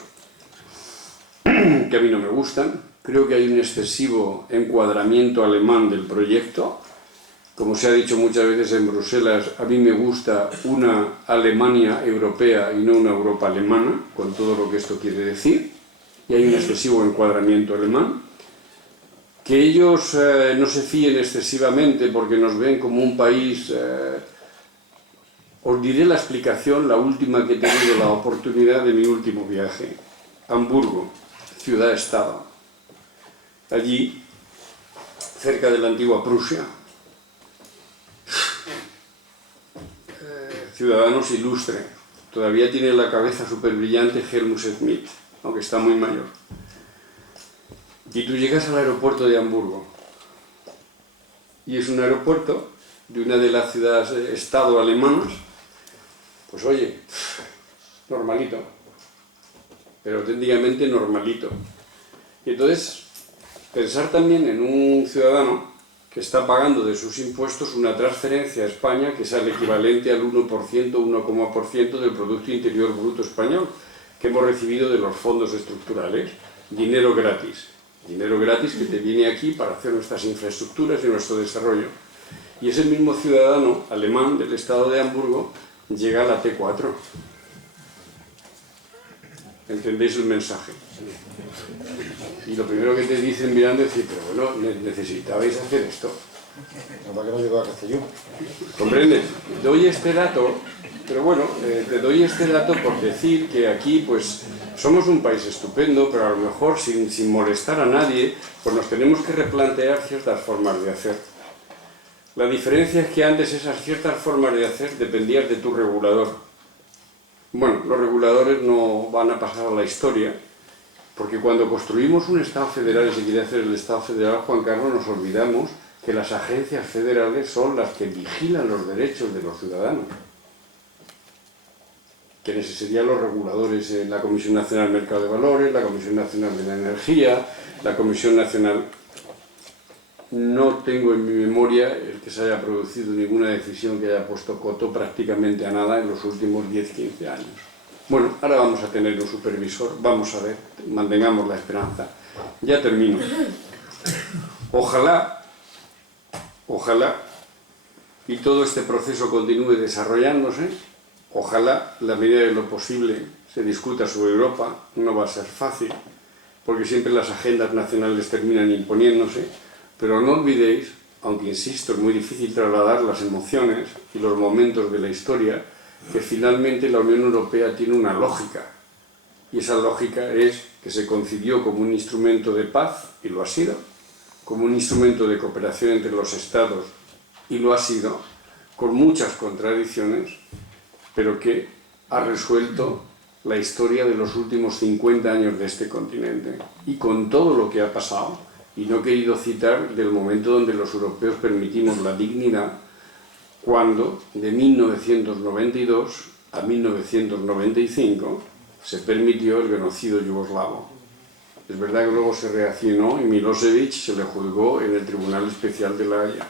que a mí no me gustan. Creo que hay un excesivo encuadramiento alemán del proyecto. Como se ha dicho muchas veces en Bruselas, a mí me gusta una Alemania europea y no una Europa alemana, con todo lo que esto quiere decir. Y hay un excesivo encuadramiento alemán. Que ellos no se fíen excesivamente porque nos ven como un país Os diré la explicación, la última que he tenido la oportunidad de mi último viaje. Hamburgo, ciudad-estado. Allí, cerca de la antigua Prusia, ciudadanos ilustres. Todavía tiene la cabeza súper brillante Helmut Schmidt, aunque está muy mayor. Y tú llegas al aeropuerto de Hamburgo. Y es un aeropuerto de una de las ciudades-estado alemanas. Pues oye, normalito. Pero auténticamente normalito. Y entonces, pensar también en un ciudadano que está pagando de sus impuestos una transferencia a España que es el equivalente al 1%, 1,% del Producto Interior Bruto español que hemos recibido de los fondos estructurales. Dinero gratis que te viene aquí para hacer nuestras infraestructuras y nuestro desarrollo. Y ese mismo ciudadano alemán del estado de Hamburgo llega a la T4. ¿Entendéis el mensaje? Y lo primero que te dicen mirando es decir, pero bueno, necesitabais hacer esto. ¿Para qué no llegó a Castellón? ¿Comprendes? Doy este dato, pero bueno, te doy este dato por decir que aquí pues somos un país estupendo, pero a lo mejor sin molestar a nadie, pues nos tenemos que replantear ciertas formas de hacer. La diferencia es que antes esas ciertas formas de hacer dependían de tu regulador. Bueno, los reguladores no van a pasar a la historia, porque cuando construimos un Estado federal y se quiere hacer el Estado federal, Juan Carlos, nos olvidamos que las agencias federales son las que vigilan los derechos de los ciudadanos. Quienes serían los reguladores, la Comisión Nacional del Mercado de Valores, la Comisión Nacional de la Energía, la Comisión Nacional... No tengo en mi memoria el que se haya producido ninguna decisión que haya puesto coto prácticamente a nada en los últimos 10-15 años. Bueno, ahora vamos a tener un supervisor, vamos a ver, mantengamos la esperanza. Ya termino. Ojalá, y todo este proceso continúe desarrollándose, ojalá, en la medida de lo posible, se discuta sobre Europa, no va a ser fácil, porque siempre las agendas nacionales terminan imponiéndose. Pero no olvidéis, aunque insisto, es muy difícil trasladar las emociones y los momentos de la historia, que finalmente la Unión Europea tiene una lógica. Y esa lógica es que se concibió como un instrumento de paz, y lo ha sido, como un instrumento de cooperación entre los Estados, y lo ha sido, con muchas contradicciones, pero que ha resuelto la historia de los últimos 50 años de este continente. Y con todo lo que ha pasado, y no he querido citar del momento donde los europeos permitimos la dignidad, cuando de 1992 a 1995 se permitió el genocidio yugoslavo. Es verdad que luego se reaccionó y Milosevic se le juzgó en el Tribunal Especial de La Haya,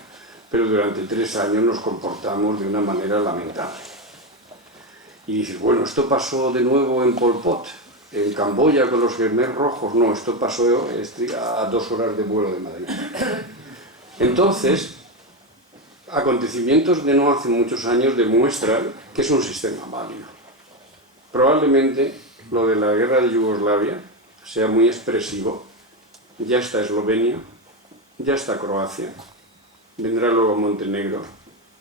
pero durante 3 años nos comportamos de una manera lamentable. Y dices, bueno, esto pasó de nuevo en Pol Pot, en Camboya con los Khmer rojos. No, esto pasó a 2 horas de vuelo de Madrid. Entonces, acontecimientos de no hace muchos años demuestran que es un sistema válido. Probablemente lo de la guerra de Yugoslavia sea muy expresivo. Ya está Eslovenia, ya está Croacia, vendrá luego Montenegro,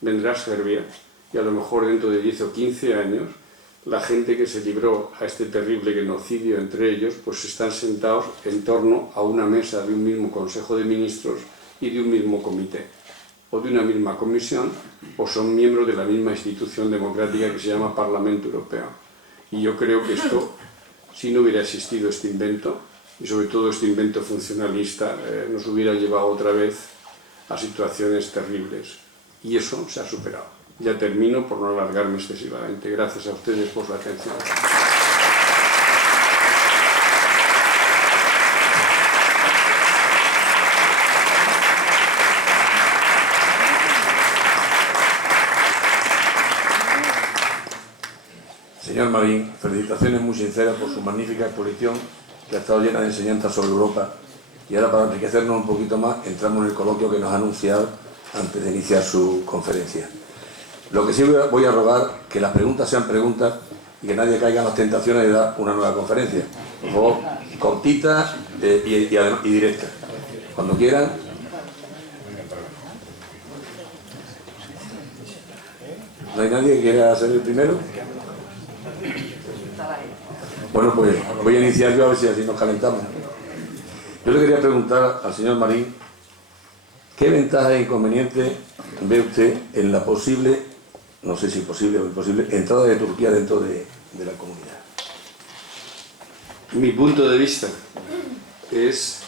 vendrá Serbia, y a lo mejor dentro de 10 o 15 años la gente que se libró a este terrible genocidio entre ellos, pues están sentados en torno a una mesa de un mismo Consejo de Ministros y de un mismo comité, o de una misma comisión, o son miembros de la misma institución democrática que se llama Parlamento Europeo. Y yo creo que esto, si no hubiera existido este invento, y sobre todo este invento funcionalista, nos hubiera llevado otra vez a situaciones terribles. Y eso se ha superado. Ya termino por no alargarme excesivamente. Gracias a ustedes por la atención. Señor Marín, felicitaciones muy sinceras por su magnífica exposición, que ha estado llena de enseñanzas sobre Europa. Y ahora, para enriquecernos un poquito más, entramos en el coloquio que nos ha anunciado antes de iniciar su conferencia. Lo que sí voy a rogar, que las preguntas sean preguntas y que nadie caiga en las tentaciones de dar una nueva conferencia. Por favor, cortitas y directas. Cuando quieran. ¿No hay nadie que quiera ser el primero? Bueno, pues voy a iniciar yo a ver si así nos calentamos. Yo le quería preguntar al señor Marín, ¿qué ventajas e inconvenientes ve usted en la posible, no sé si posible o imposible, entrada de Turquía dentro de la comunidad? Mi punto de vista es,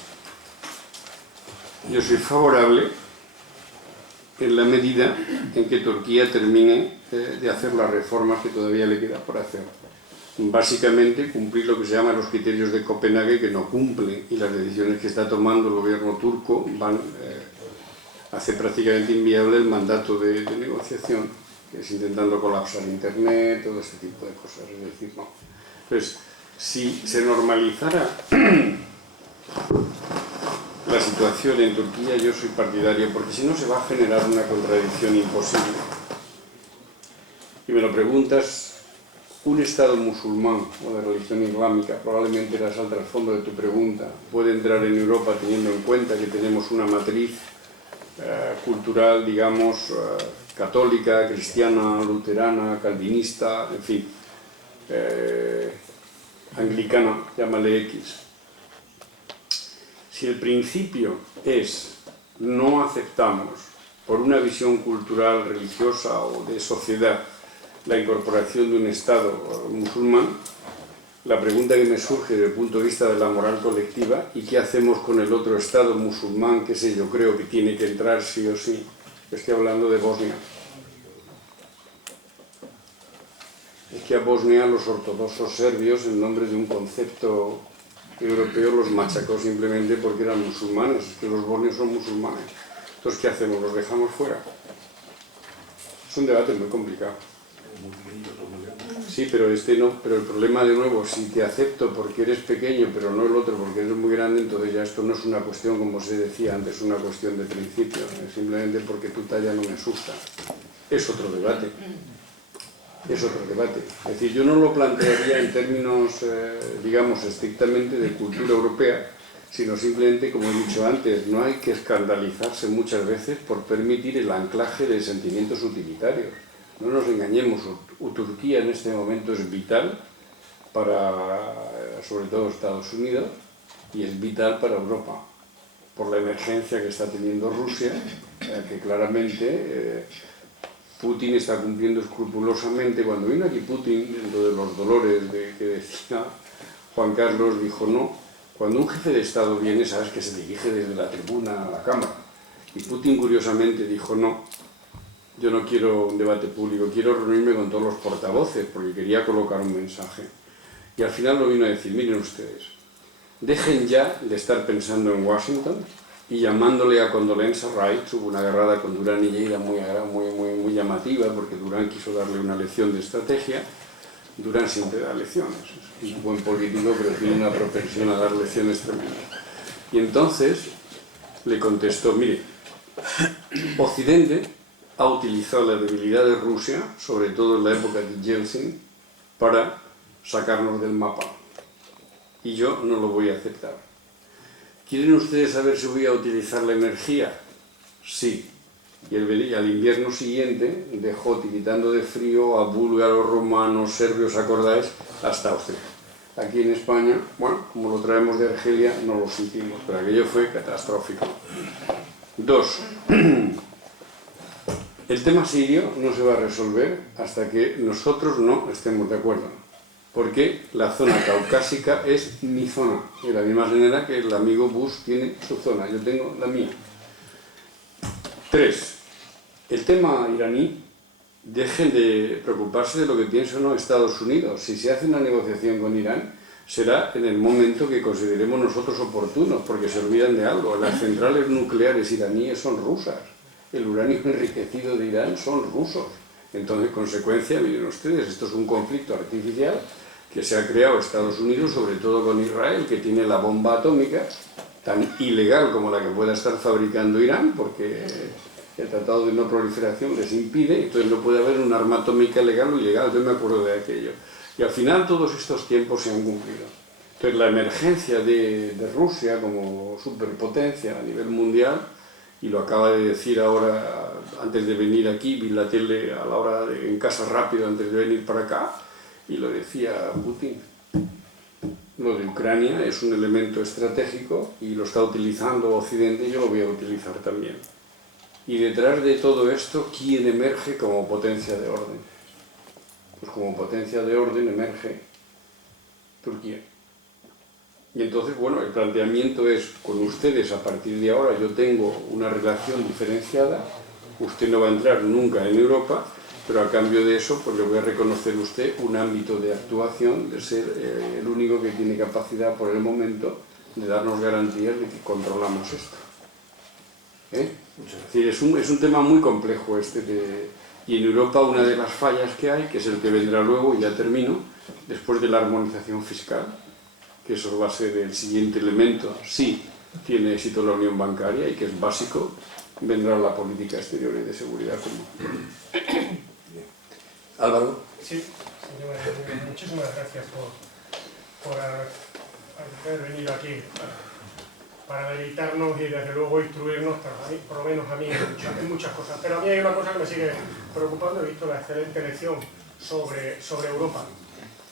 yo soy favorable en la medida en que Turquía termine de hacer las reformas que todavía le queda por hacer. Básicamente cumplir lo que se llaman los criterios de Copenhague, que no cumple, y las decisiones que está tomando el gobierno turco hace prácticamente inviable el mandato de negociación, que es intentando colapsar Internet, todo este tipo de cosas. Es decir, no. Entonces, si se normalizara la situación en Turquía, yo soy partidario, porque si no se va a generar una contradicción imposible. Y me lo preguntas, un Estado musulmán o de religión islámica, probablemente era el trasfondo de tu pregunta, puede entrar en Europa teniendo en cuenta que tenemos una matriz cultural, digamos, católica, cristiana, luterana, calvinista, en fin, anglicana, llámale X. Si el principio es no aceptamos por una visión cultural, religiosa o de sociedad la incorporación de un Estado musulmán, la pregunta que me surge desde el punto de vista de la moral colectiva, ¿y qué hacemos con el otro Estado musulmán que yo creo que tiene que entrar sí o sí? Estoy hablando de Bosnia. Es que a Bosnia los ortodoxos serbios, en nombre de un concepto europeo, los machacó simplemente porque eran musulmanes. Es que los bosnios son musulmanes. Entonces, ¿qué hacemos? ¿Los dejamos fuera? Es un debate muy complicado. Sí, pero pero el problema, de nuevo, si te acepto porque eres pequeño, pero no el otro porque eres muy grande, entonces ya esto no es una cuestión, como se decía antes, una cuestión de principio, simplemente porque tu talla no me asusta. Es otro debate. Es otro debate. Es decir, yo no lo plantearía en términos, digamos, estrictamente de cultura europea, sino simplemente, como he dicho antes, no hay que escandalizarse muchas veces por permitir el anclaje de sentimientos utilitarios. No nos engañemos, Turquía en este momento es vital para, sobre todo, Estados Unidos, y es vital para Europa, por la emergencia que está teniendo Rusia, que claramente Putin está cumpliendo escrupulosamente. Cuando vino aquí Putin, dentro de los dolores que decía Juan Carlos, dijo no. Cuando un jefe de Estado viene, sabes que se dirige desde la tribuna a la Cámara. Y Putin, curiosamente, dijo no. Yo no quiero un debate público, quiero reunirme con todos los portavoces, porque quería colocar un mensaje. Y al final lo vino a decir, miren ustedes, dejen ya de estar pensando en Washington y llamándole a condolencia Rice. Hubo una agarrada con Durán y Lleida muy llamativa, porque Durán quiso darle una lección de estrategia. Durán siempre da lecciones, es un buen político, pero tiene una propensión a dar lecciones tremendas. Y entonces le contestó, mire, Occidente ha utilizado la debilidad de Rusia, sobre todo en la época de Yeltsin, para sacarnos del mapa. Y yo no lo voy a aceptar. ¿Quieren ustedes saber si voy a utilizar la energía? Sí. Y al invierno siguiente dejó tiritando de frío a búlgaros, romanos, serbios, ¿acordáis? Hasta Austria. Aquí en España, bueno, como lo traemos de Argelia, no lo sentimos, pero aquello fue catastrófico. 2. El tema sirio no se va a resolver hasta que nosotros no estemos de acuerdo, porque la zona caucásica es mi zona, de la misma manera que el amigo Bush tiene su zona, yo tengo la mía. 3. El tema iraní, dejen de preocuparse de lo que piensa o no Estados Unidos. Si se hace una negociación con Irán, será en el momento que consideremos nosotros oportunos, porque se olvidan de algo. Las centrales nucleares iraníes son rusas. El uranio enriquecido de Irán son rusos. Entonces, en consecuencia, miren ustedes, esto es un conflicto artificial que se ha creado Estados Unidos, sobre todo con Israel, que tiene la bomba atómica tan ilegal como la que pueda estar fabricando Irán, porque el Tratado de No Proliferación les impide, entonces no puede haber un arma atómica legal o ilegal. Yo me acuerdo de aquello. Y al final todos estos tiempos se han cumplido. Entonces la emergencia de Rusia como superpotencia a nivel mundial, y lo acaba de decir ahora antes de venir aquí, vi la tele a la hora en casa rápido antes de venir para acá, y lo decía Putin. Lo de Ucrania es un elemento estratégico y lo está utilizando Occidente, y yo lo voy a utilizar también. Y detrás de todo esto, ¿quién emerge como potencia de orden? Pues como potencia de orden emerge Turquía. Y entonces, bueno, el planteamiento es, con ustedes a partir de ahora yo tengo una relación diferenciada, usted no va a entrar nunca en Europa, pero a cambio de eso, pues le voy a reconocer a usted un ámbito de actuación, de ser el único que tiene capacidad por el momento de darnos garantías de que controlamos esto. Es decir, es un tema muy complejo y en Europa una de las fallas que hay, que es el que vendrá luego, y ya termino, después de la armonización fiscal, que eso va a ser el siguiente elemento, si tiene éxito la unión bancaria y que es básico, vendrá la política exterior y de seguridad común. Álvaro. Sí, señora, muchísimas gracias por haber venido aquí para deleitarnos y desde luego instruirnos, por lo menos a mí, en muchas cosas. Pero a mí hay una cosa que me sigue preocupando. He visto la excelente lección sobre Europa.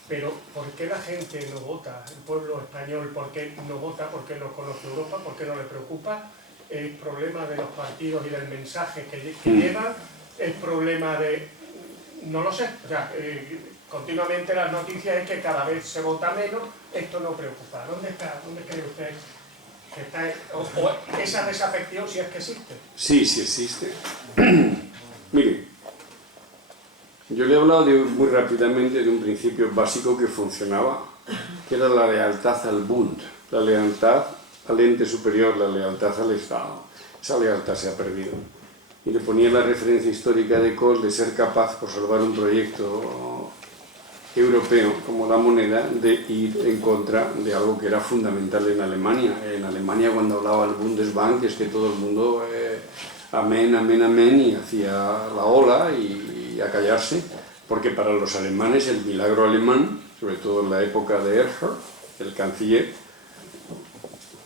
Pero ¿por qué la gente no vota? El pueblo español, ¿por qué no vota? ¿Por qué no conoce Europa? ¿Por qué no le preocupa? ¿El problema de los partidos y del mensaje que llevan? ¿El problema de...? No lo sé. O sea, continuamente las noticias es que cada vez se vota menos. Esto no preocupa. ¿Dónde cree usted que está o esa desafección, si es que existe? Sí, sí existe. Mire, yo le he hablado muy rápidamente de un principio básico que funcionaba, que era la lealtad al Bund, la lealtad al ente superior, la lealtad al Estado. Esa lealtad se ha perdido. Y le ponía la referencia histórica de Kohl de ser capaz, por salvar un proyecto europeo como la moneda, de ir en contra de algo que era fundamental en Alemania. En Alemania, cuando hablaba el Bundesbank, es que todo el mundo amén, amén, amén, y hacía la ola y a callarse, porque para los alemanes el milagro alemán, sobre todo en la época de Erhard, el canciller,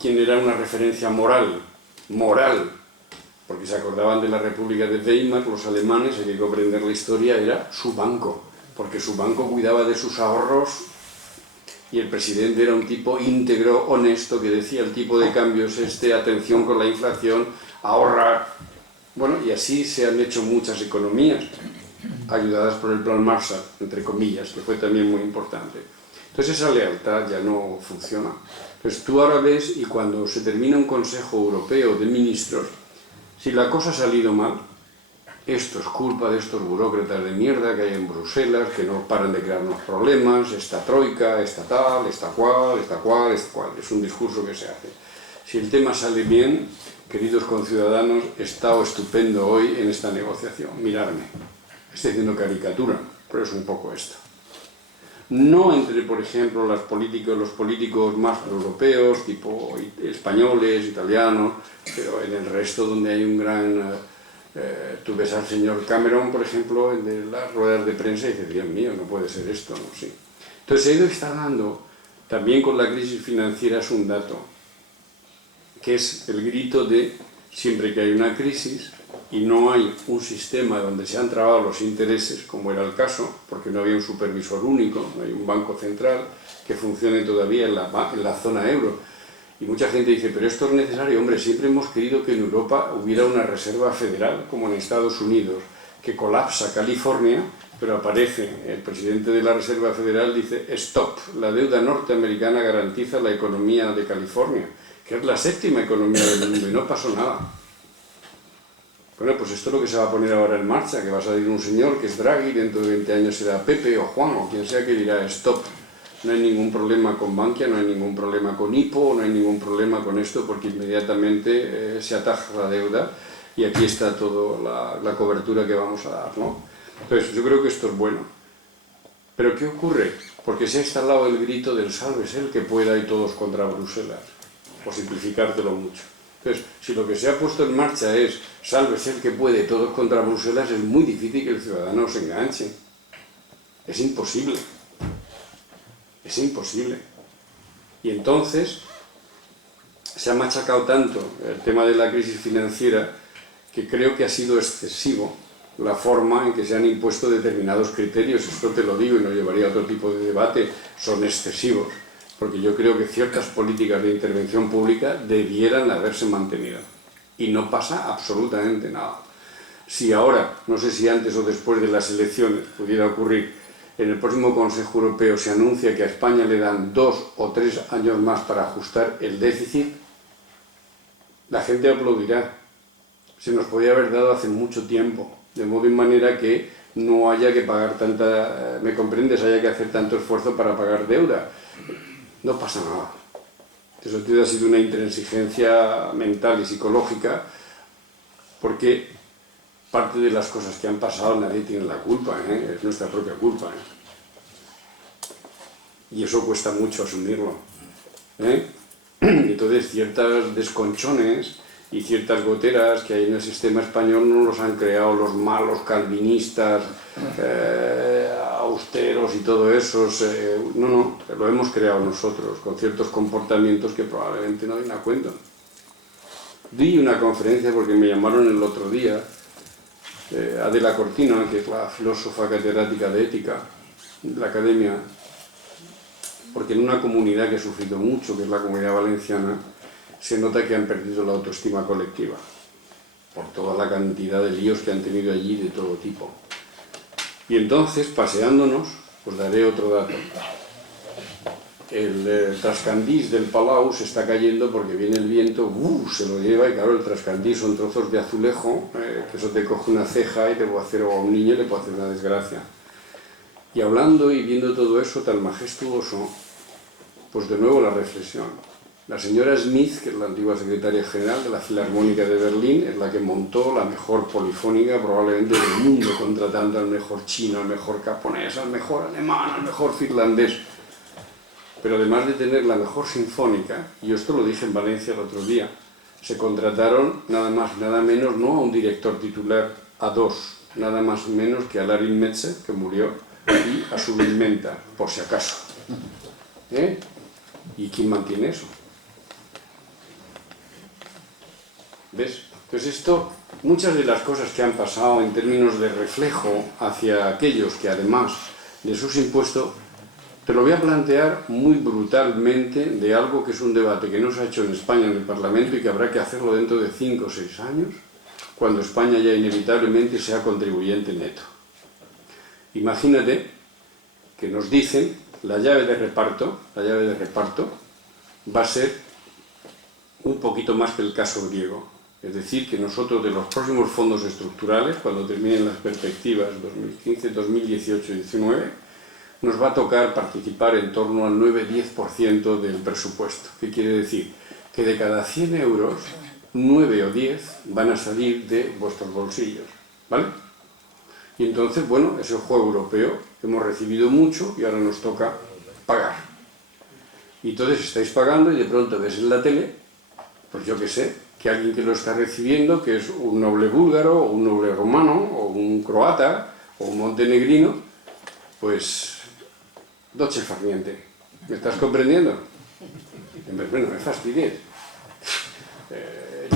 quien era una referencia moral, porque se acordaban de la República de Weimar, los alemanes, hay que comprender la historia, era su banco, porque su banco cuidaba de sus ahorros y el presidente era un tipo íntegro, honesto, que decía el tipo de cambios atención con la inflación, ahorrar. Bueno, y así se han hecho muchas economías, ayudadas por el Plan Marshall, entre comillas, que fue también muy importante. Entonces esa lealtad ya no funciona. Entonces tú ahora ves, y cuando se termina un Consejo Europeo de Ministros, si la cosa ha salido mal, esto es culpa de estos burócratas de mierda que hay en Bruselas, que no paran de crearnos problemas, esta troika, esta tal, esta cual, esta cual, esta cual. Es un discurso que se hace. Si el tema sale bien, queridos conciudadanos, he estado estupendo hoy en esta negociación. Miradme. Estoy haciendo caricatura, pero es un poco esto. No entre, por ejemplo, los políticos más europeos, tipo españoles, italianos, pero en el resto donde hay un gran... tú ves al señor Cameron, por ejemplo, en las ruedas de prensa y dices, Dios mío, no puede ser esto, ¿no? Sí. Entonces, se ha ido instalando, también con la crisis financiera, es un dato, que es el grito de, siempre que hay una crisis y no hay un sistema donde se han trabado los intereses, como era el caso, porque no había un supervisor único, no hay un banco central que funcione todavía en la zona euro. Y mucha gente dice, pero esto es necesario. Hombre, siempre hemos querido que en Europa hubiera una reserva federal, como en Estados Unidos, que colapsa California, pero aparece el presidente de la Reserva Federal, dice, stop, la deuda norteamericana garantiza la economía de California, que es la séptima economía del mundo, y no pasó nada. Bueno, pues esto es lo que se va a poner ahora en marcha, que va a salir un señor que es Draghi, dentro de 20 años será Pepe o Juan, o quien sea, que dirá, stop. No hay ningún problema con Bankia, no hay ningún problema con Hypo, no hay ningún problema con esto, porque inmediatamente se ataja la deuda y aquí está toda la cobertura que vamos a dar, ¿no? Entonces, yo creo que esto es bueno. ¿Pero qué ocurre? Porque se ha instalado el grito del sálvese el que pueda y todos contra Bruselas, por simplificártelo mucho. Entonces, si lo que se ha puesto en marcha es sálvese el que puede y todos contra Bruselas, es muy difícil que el ciudadano se enganche. Es imposible. Es imposible. Y entonces se ha machacado tanto el tema de la crisis financiera que creo que ha sido excesivo la forma en que se han impuesto determinados criterios. Esto te lo digo y no llevaría a otro tipo de debate, son excesivos, porque yo creo que ciertas políticas de intervención pública debieran haberse mantenido. Y no pasa absolutamente nada. Si ahora, no sé si antes o después de las elecciones pudiera ocurrir, en el próximo Consejo Europeo se anuncia que a España le dan 2 o 3 años más para ajustar el déficit, la gente aplaudirá. Se nos podía haber dado hace mucho tiempo, de modo y manera que no haya que pagar tanta, ¿me comprendes?, haya que hacer tanto esfuerzo para pagar deuda. No pasa nada. Eso ha sido una intransigencia mental y psicológica, porque parte de las cosas que han pasado nadie tiene la culpa, es nuestra propia culpa. Y eso cuesta mucho asumirlo. Entonces, ciertos desconchones y ciertas goteras que hay en el sistema español no los han creado los malos calvinistas, austeros y todo eso. No, lo hemos creado nosotros, con ciertos comportamientos que probablemente no vienen a cuento. Di una conferencia porque me llamaron el otro día, Adela Cortina, que es la filósofa catedrática de ética de la Academia, porque en una comunidad que ha sufrido mucho, que es la Comunidad Valenciana, se nota que han perdido la autoestima colectiva, por toda la cantidad de líos que han tenido allí de todo tipo. Y entonces, paseándonos, os daré otro dato. El trascandís del Palau se está cayendo porque viene el viento, se lo lleva, y claro, el trascandís son trozos de azulejo, que eso te coge una ceja y te puede hacer, o a un niño le puede hacer una desgracia. Y hablando y viendo todo eso tan majestuoso, pues de nuevo la reflexión. La señora Smith, que es la antigua secretaria general de la Filarmónica de Berlín, es la que montó la mejor polifónica probablemente del mundo, contratando al mejor chino, al mejor japonés, al mejor alemán, al mejor finlandés. Pero además de tener la mejor sinfónica, y esto lo dije en Valencia el otro día, se contrataron nada más, nada menos, no a un director titular, a 2, nada más menos que a Larin Metze, que murió, y a su Menta, por si acaso. ¿Y quién mantiene eso? ¿Ves? Entonces esto, muchas de las cosas que han pasado en términos de reflejo hacia aquellos que además de sus impuestos, te lo voy a plantear muy brutalmente de algo que es un debate que no se ha hecho en España en el Parlamento y que habrá que hacerlo dentro de 5 o 6 años, cuando España ya inevitablemente sea contribuyente neto. Imagínate que nos dicen la llave de reparto va a ser un poquito más que el caso griego. Es decir, que nosotros de los próximos fondos estructurales, cuando terminen las perspectivas 2015, 2018 y 2019, nos va a tocar participar en torno al 9-10% del presupuesto. ¿Qué quiere decir? Que de cada 100 euros, 9 o 10 van a salir de vuestros bolsillos, ¿vale? Y entonces, bueno, es el juego europeo. Hemos recibido mucho y ahora nos toca pagar. Y entonces estáis pagando y de pronto ves en la tele, pues yo qué sé, que alguien que lo está recibiendo, que es un noble búlgaro, o un noble romano, o un croata, o un montenegrino, pues dolce far niente. ¿Me estás comprendiendo? Bueno, me fastidies.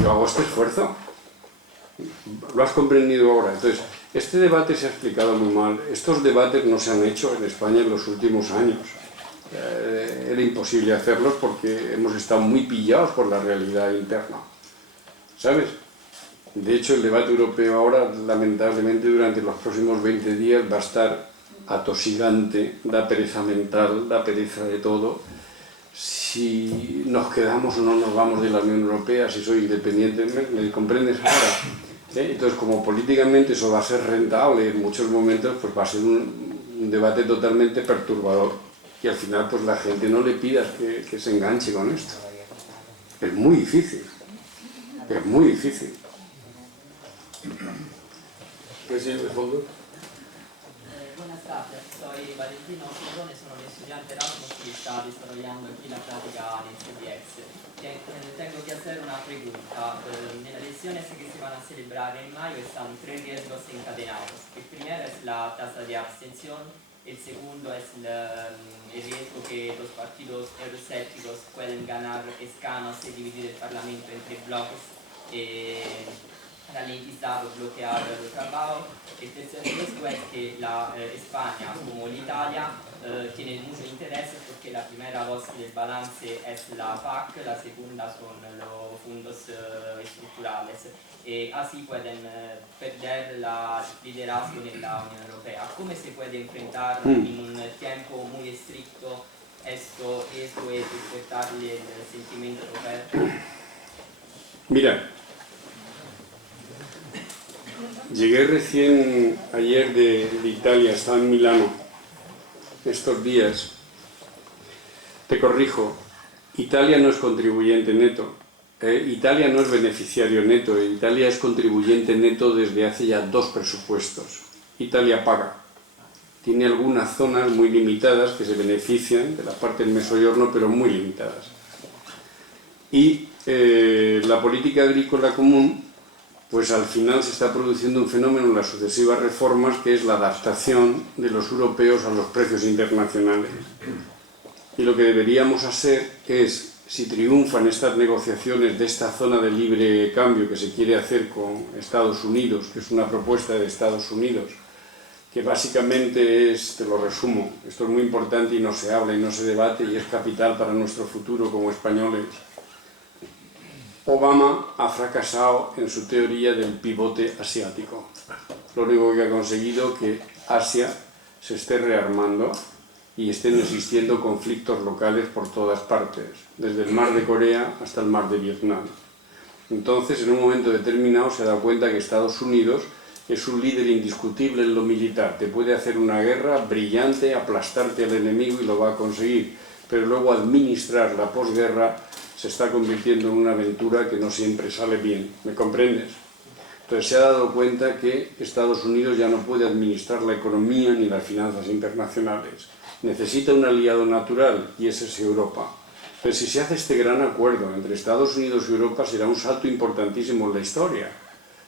Yo hago este esfuerzo. Lo has comprendido ahora. Entonces, este debate se ha explicado muy mal. Estos debates no se han hecho en España en los últimos años. Era imposible hacerlos porque hemos estado muy pillados por la realidad interna. ¿Sabes? De hecho, el debate europeo ahora, lamentablemente, durante los próximos 20 días va a estar atosigante, da pereza mental, da pereza de todo. Si nos quedamos o no nos vamos de la Unión Europea, si soy independiente, ¿me comprendes ahora? Entonces, como políticamente eso va a ser rentable en muchos momentos, pues va a ser un debate totalmente perturbador. Y al final, pues la gente no le pidas que se enganche con esto. Es muy difícil. Es muy difícil. ¿Qué sigue de fondo? Buenas tardes, soy Valentino Fidone, sono un estudiante Erasmus que está desarrollando aquí la práctica en CDS. Tengo que hacer una pregunta. En las elecciones que se van a celebrar en mayo están 3 riesgos encadenados. El primero es la tasa de abstención, el segundo es el riesgo que los partidos euroscépticos pueden ganar escaños y dividir el Parlamento entre bloques ralentizar o bloquear el trabajo. El tercer riesgo es que España, como Italia, tiene mucho interés porque la primera voz del balance es la PAC, la segunda son los fondos estructurales, y así pueden perder el liderazgo en la Unión Europea. ¿Cómo se puede enfrentar en un tiempo muy estricto esto riesgo y despertarle el sentimiento europeo? Mira, llegué recién ayer de Italia, estaba en Milano estos días. Te corrijo, Italia no es contribuyente neto, Italia no es beneficiario neto, Italia es contribuyente neto desde hace ya 2 presupuestos. Italia paga. Tiene algunas zonas muy limitadas que se benefician de la parte del Mezzogiorno, pero muy limitadas. Y la política agrícola común, pues al final se está produciendo un fenómeno en las sucesivas reformas que es la adaptación de los europeos a los precios internacionales. Y lo que deberíamos hacer es, si triunfan estas negociaciones de esta zona de libre cambio que se quiere hacer con Estados Unidos, que es una propuesta de Estados Unidos, que básicamente es, te lo resumo, esto es muy importante y no se habla y no se debate y es capital para nuestro futuro como españoles. Obama ha fracasado en su teoría del pivote asiático. Lo único que ha conseguido es que Asia se esté rearmando y estén existiendo conflictos locales por todas partes, desde el mar de Corea hasta el mar de Vietnam. Entonces, en un momento determinado se ha dado cuenta que Estados Unidos es un líder indiscutible en lo militar. Te puede hacer una guerra brillante, aplastarte al enemigo y lo va a conseguir, pero luego administrar la posguerra se está convirtiendo en una aventura que no siempre sale bien. ¿Me comprendes? Entonces se ha dado cuenta que Estados Unidos ya no puede administrar la economía ni las finanzas internacionales. Necesita un aliado natural y ese es Europa. Pero si se hace este gran acuerdo entre Estados Unidos y Europa será un salto importantísimo en la historia.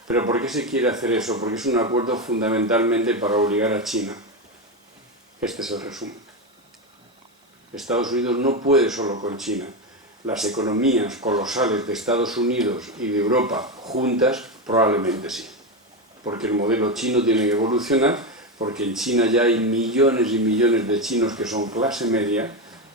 ¿Pero por qué se quiere hacer eso? Porque es un acuerdo fundamentalmente para obligar a China. Este es el resumen. Estados Unidos no puede solo con China. Las economías colosales de Estados Unidos y de Europa juntas probablemente sí. Porque el modelo chino tiene que evolucionar, porque en China ya hay millones y millones de chinos que son clase media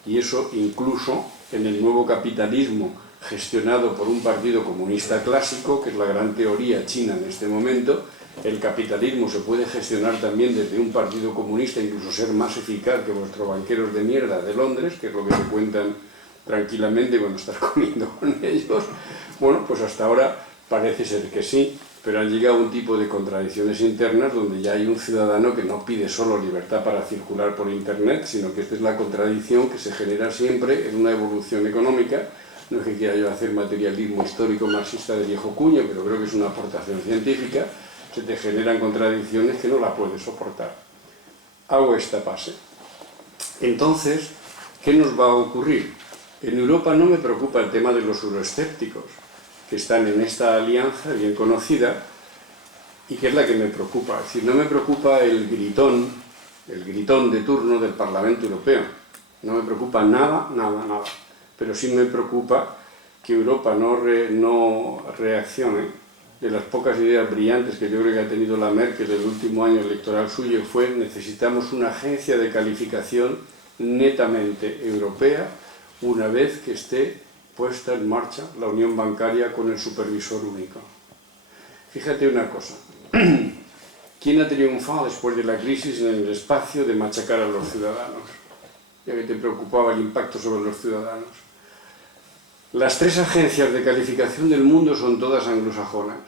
y eso incluso en el nuevo capitalismo gestionado por un partido comunista clásico, que es la gran teoría china en este momento, el capitalismo se puede gestionar también desde un partido comunista, incluso ser más eficaz que vuestros banqueros de mierda de Londres, que es lo que se cuentan tranquilamente cuando estás comiendo con ellos. Bueno, pues hasta ahora parece ser que sí, pero han llegado a un tipo de contradicciones internas donde ya hay un ciudadano que no pide solo libertad para circular por internet, sino que esta es la contradicción que se genera siempre en una evolución económica. No es que quiera yo hacer materialismo histórico marxista de viejo cuño, pero creo que es una aportación científica. Se te generan contradicciones que no la puedes soportar. Hago esta pase. Entonces, ¿qué nos va a ocurrir? En Europa no me preocupa el tema de los euroescépticos, que están en esta alianza bien conocida y que es la que me preocupa. Es decir, no me preocupa el gritón de turno del Parlamento Europeo. No me preocupa nada, nada, nada. Pero sí me preocupa que Europa no reaccione. De las pocas ideas brillantes que yo creo que ha tenido la Merkel el último año electoral suyo fue: necesitamos una agencia de calificación netamente europea una vez que esté puesta en marcha la unión bancaria con el supervisor único. Fíjate una cosa, ¿quién ha triunfado después de la crisis en el espacio de machacar a los ciudadanos? Ya que te preocupaba el impacto sobre los ciudadanos. Las 3 agencias de calificación del mundo son todas anglosajonas: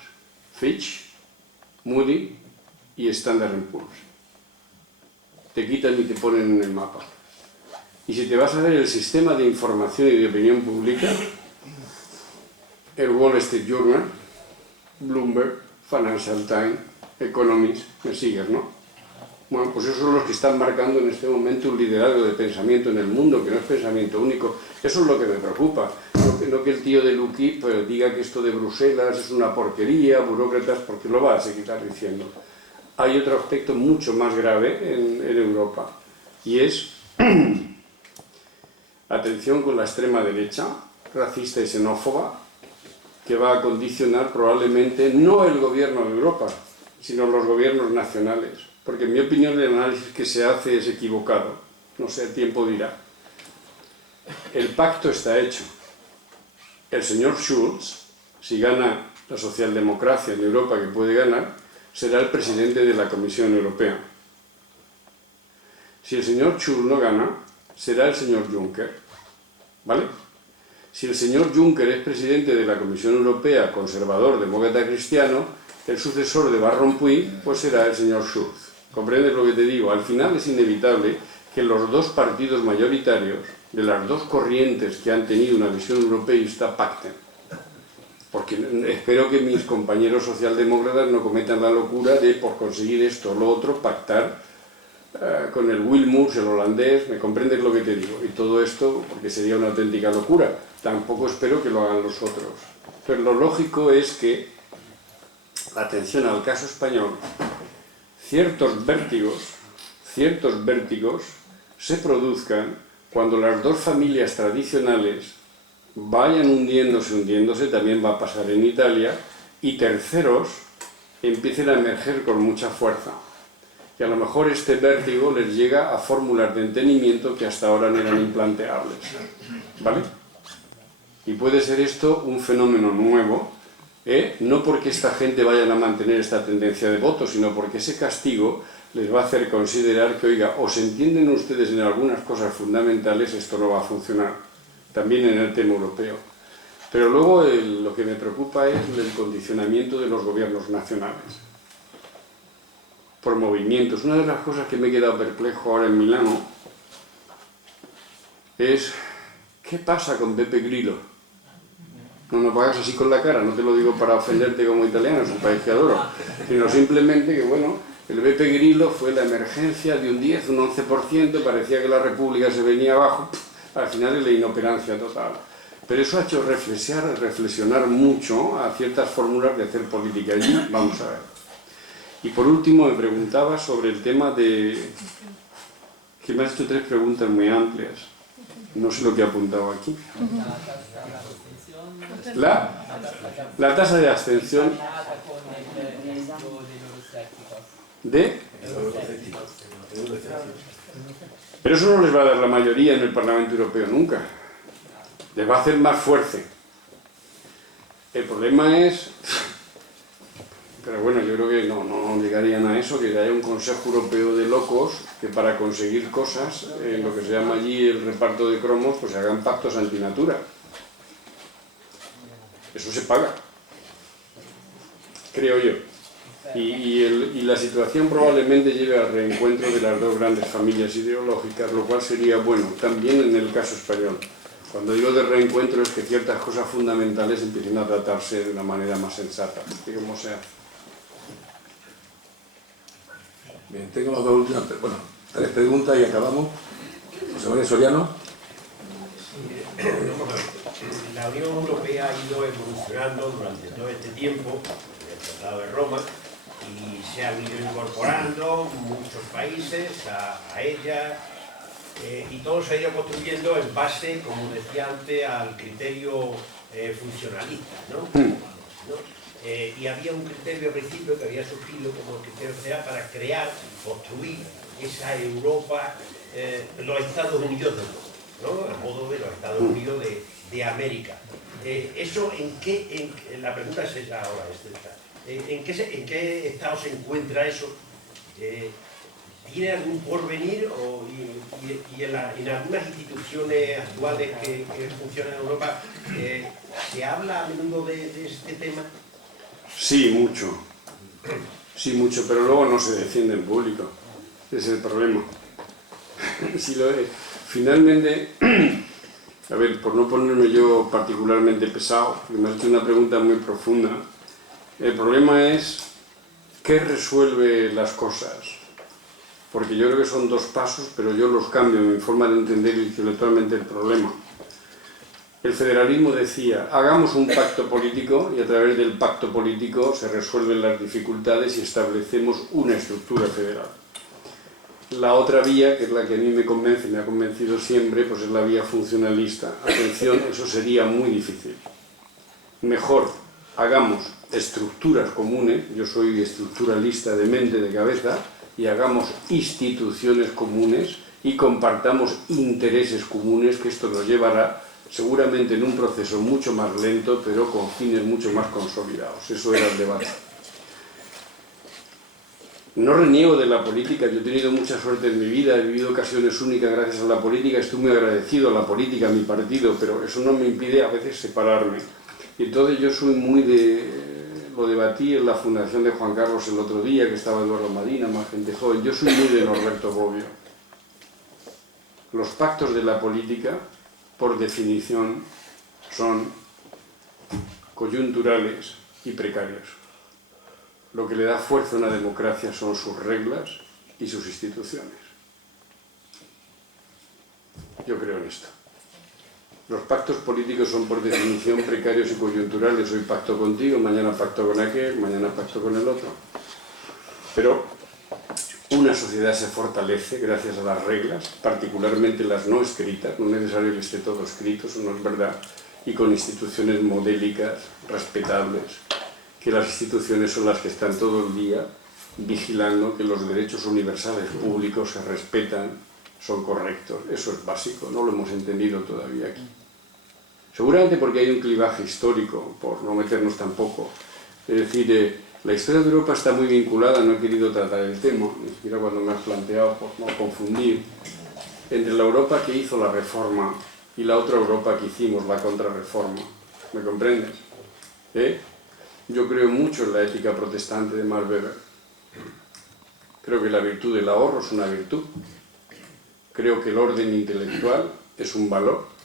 Fitch, Moody y Standard & Poor's. Te quitan y te ponen en el mapa. Y si te vas a ver el sistema de información y de opinión pública, el Wall Street Journal, Bloomberg, Financial Times, Economist, me sigues, ¿no? Bueno, pues esos son los que están marcando en este momento un liderazgo de pensamiento en el mundo, que no es pensamiento único. Eso es lo que me preocupa. No que el tío de UKIP diga que esto de Bruselas es una porquería, burócratas, porque lo va a seguir diciendo. Hay otro aspecto mucho más grave en Europa, y es atención con la extrema derecha, racista y xenófoba, que va a condicionar probablemente no el gobierno de Europa, sino los gobiernos nacionales. Porque en mi opinión el análisis que se hace es equivocado. No sé, el tiempo dirá. El pacto está hecho. El señor Schulz, si gana la socialdemocracia en Europa, que puede ganar, será el presidente de la Comisión Europea. Si el señor Schulz no gana, será el señor Juncker. ¿Vale? Si el señor Juncker es presidente de la Comisión Europea, conservador, demócrata cristiano, el sucesor de Van Rompuy, pues será el señor Schulz. ¿Comprendes lo que te digo? Al final es inevitable que los dos partidos mayoritarios, de las dos corrientes que han tenido una visión europeísta, pacten. Porque espero que mis compañeros socialdemócratas no cometan la locura de, por conseguir esto o lo otro, pactar con el Wilmers, el holandés, ¿me comprendes lo que te digo? Y todo esto, porque sería una auténtica locura. Tampoco espero que lo hagan los otros. Pero lo lógico es que, atención al caso español, ciertos vértigos se produzcan cuando las dos familias tradicionales vayan hundiéndose, también va a pasar en Italia, y terceros empiecen a emerger con mucha fuerza. Y a lo mejor este vértigo les llega a fórmulas de entendimiento que hasta ahora no eran implanteables. ¿Vale? Y puede ser esto un fenómeno nuevo, no porque esta gente vaya a mantener esta tendencia de voto, sino porque ese castigo les va a hacer considerar que, oiga, o se entienden ustedes en algunas cosas fundamentales, esto no va a funcionar, también en el tema europeo. Pero luego lo que me preocupa es el condicionamiento de los gobiernos nacionales por movimientos. Una de las cosas que me he quedado perplejo ahora en Milano es, ¿qué pasa con Beppe Grillo? No me pagas así con la cara, no te lo digo para ofenderte como italiano, es un país que adoro, sino simplemente que, bueno, el Beppe Grillo fue la emergencia de un 10, un 11%, parecía que la República se venía abajo, al final es la inoperancia total. Pero eso ha hecho reflexionar mucho a ciertas fórmulas de hacer política allí, vamos a ver. Y por último me preguntaba sobre el tema de... que me has hecho tres preguntas muy amplias. No sé lo que he apuntado aquí. La tasa de abstención de... Pero eso no les va a dar la mayoría en el Parlamento Europeo nunca. Les va a hacer más fuerte. El problema es... Pero bueno, yo creo que no llegarían a eso, que haya un Consejo Europeo de locos que para conseguir cosas, en lo que se llama allí el reparto de cromos, pues se hagan pactos antinatura. Eso se paga, creo yo. Y la situación probablemente lleve al reencuentro de las dos grandes familias ideológicas, lo cual sería bueno, también en el caso español. Cuando digo de reencuentro es que ciertas cosas fundamentales empiecen a tratarse de una manera más sensata, digamos sea. Bien, tengo las dos últimas, tres preguntas y acabamos. José María Soriano. La Unión Europea ha ido evolucionando durante todo este tiempo, el Tratado de Roma, y se han ido incorporando muchos países a ella, y todo se ha ido construyendo en base, como decía antes, al criterio funcionalista, ¿no? Y había un criterio al principio que había surgido como el criterio social para crear, construir esa Europa, los Estados Unidos del mundo, ¿no? A modo de los Estados Unidos de América. ¿Eso la pregunta es esa ahora, ¿en qué estado se encuentra eso? ¿Tiene algún porvenir y en algunas instituciones actuales que funcionan en Europa se habla a menudo de este tema? Sí, mucho. Sí, mucho, pero luego no se defiende en público. Ese es el problema. Sí lo es. Finalmente, a ver, por no ponerme yo particularmente pesado, porque me has hecho una pregunta muy profunda, el problema es ¿qué resuelve las cosas? Porque yo creo que son dos pasos, pero yo los cambio en mi forma de entender intelectualmente el problema. El federalismo decía, hagamos un pacto político y a través del pacto político se resuelven las dificultades y establecemos una estructura federal. La otra vía, que es la que a mí me convence, me ha convencido siempre, pues es la vía funcionalista. Atención, eso sería muy difícil. mejor hagamos estructuras comunes, yo soy estructuralista de mente, de cabeza, y hagamos instituciones comunes y compartamos intereses comunes, que esto nos llevará seguramente en un proceso mucho más lento, pero con fines mucho más consolidados. Eso era el debate. No reniego de la política, yo he tenido mucha suerte en mi vida, he vivido ocasiones únicas gracias a la política, estoy muy agradecido a la política, a mi partido, pero eso no me impide a veces separarme. Y entonces yo soy muy lo debatí en la fundación de Juan Carlos el otro día, que estaba Eduardo Madina, más gente joven, yo soy muy de Norberto Bobbio. Los pactos de la política, por definición, son coyunturales y precarios. Lo que le da fuerza a una democracia son sus reglas y sus instituciones. Yo creo en esto. Los pactos políticos son por definición precarios y coyunturales. Hoy pacto contigo, mañana pacto con aquel, mañana pacto con el otro. Pero una sociedad se fortalece gracias a las reglas, particularmente las no escritas, no es necesario que esté todo escrito, eso no es verdad, y con instituciones modélicas, respetables, que las instituciones son las que están todo el día vigilando que los derechos universales públicos se respetan, son correctos. Eso es básico, no lo hemos entendido todavía aquí. Seguramente porque hay un clivaje histórico, por no meternos tampoco. Es decir, la historia de Europa está muy vinculada, no he querido tratar el tema, ni siquiera cuando me has planteado, por no confundir, entre la Europa que hizo la reforma y la otra Europa que hicimos la contrarreforma. ¿Me comprendes? Yo creo mucho en la ética protestante de Max Weber. Creo que la virtud del ahorro es una virtud. Creo que el orden intelectual es un valor.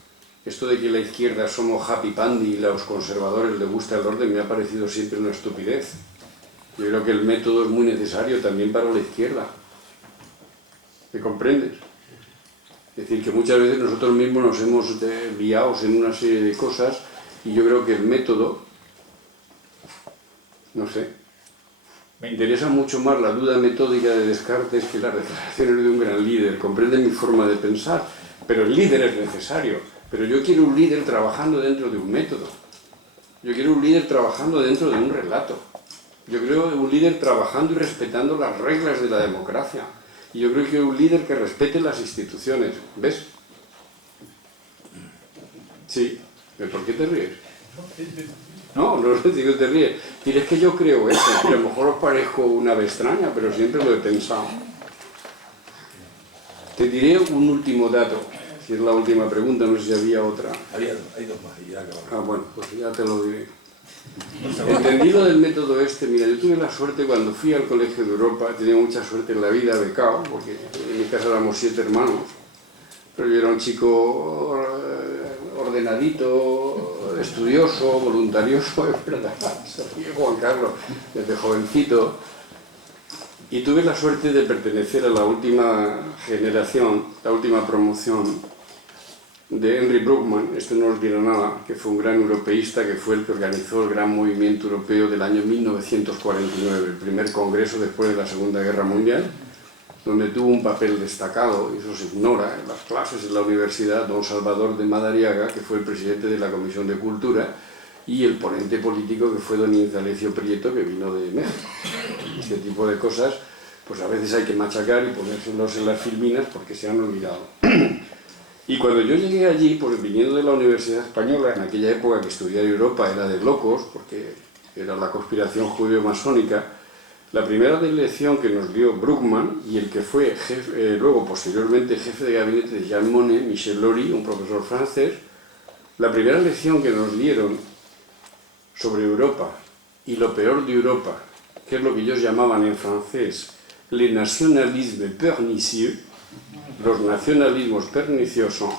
Esto de que la izquierda somos happy pandy y a los conservadores les gusta el orden me ha parecido siempre una estupidez. Yo creo que el método es muy necesario también para la izquierda. ¿Me comprendes? Es decir, que muchas veces nosotros mismos nos hemos liado en una serie de cosas y yo creo que el método, no sé, me interesa mucho más la duda metódica de Descartes que las declaraciones de un gran líder. Comprende mi forma de pensar, pero el líder es necesario. Pero yo quiero un líder trabajando dentro de un método. Yo quiero un líder trabajando dentro de un relato. Yo creo un líder trabajando y respetando las reglas de la democracia. Y yo creo que un líder que respete las instituciones. ¿Ves? Sí. ¿Por qué te ríes? No, no es decir que te ríes. Es que yo creo eso. Y a lo mejor os parezco una ave extraña, pero siempre lo he pensado. Te diré un último dato. Si es la última pregunta, no sé si había otra. Hay dos más y ya acabamos. Bueno, pues ya te lo diré. Entendido del método mira, yo tuve la suerte cuando fui al Colegio de Europa, he tenido mucha suerte en la vida, becado, porque en mi casa éramos 7 hermanos, pero yo era un chico ordenadito, estudioso, voluntarioso, es verdad, soy Juan Carlos, desde jovencito, y tuve la suerte de pertenecer a la última generación, la última promoción, de Henry Bruckmann, esto no os dirá nada, que fue un gran europeísta, que fue el que organizó el gran movimiento europeo del año 1949, el primer congreso después de la Segunda Guerra Mundial, donde tuvo un papel destacado, y eso se ignora en las clases en la universidad, don Salvador de Madariaga, que fue el presidente de la Comisión de Cultura, y el ponente político, que fue don Indalecio Prieto, que vino de México. Este tipo de cosas, pues a veces hay que machacar y ponérselos en las filminas porque se han olvidado. Y cuando yo llegué allí, pues viniendo de la Universidad Española, en aquella época que estudiar Europa era de locos, porque era la conspiración judeo-masónica, la primera lección que nos dio Bruckmann, y el que fue luego posteriormente jefe de gabinete de Jean Monnet, Michel Lori, un profesor francés, la primera lección que nos dieron sobre Europa y lo peor de Europa, que es lo que ellos llamaban en francés le nationalisme pernicieux, los nacionalismos perniciosos,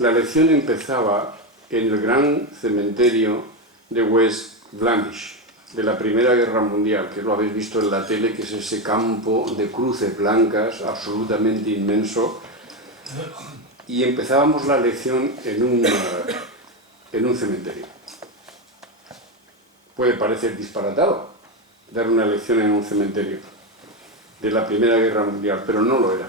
la lección empezaba en el gran cementerio de West Vlamish, de la Primera Guerra Mundial, que lo habéis visto en la tele, que es ese campo de cruces blancas absolutamente inmenso, y empezábamos la lección en un cementerio. Puede parecer disparatado dar una lección en un cementerio de la Primera Guerra Mundial, pero no lo era.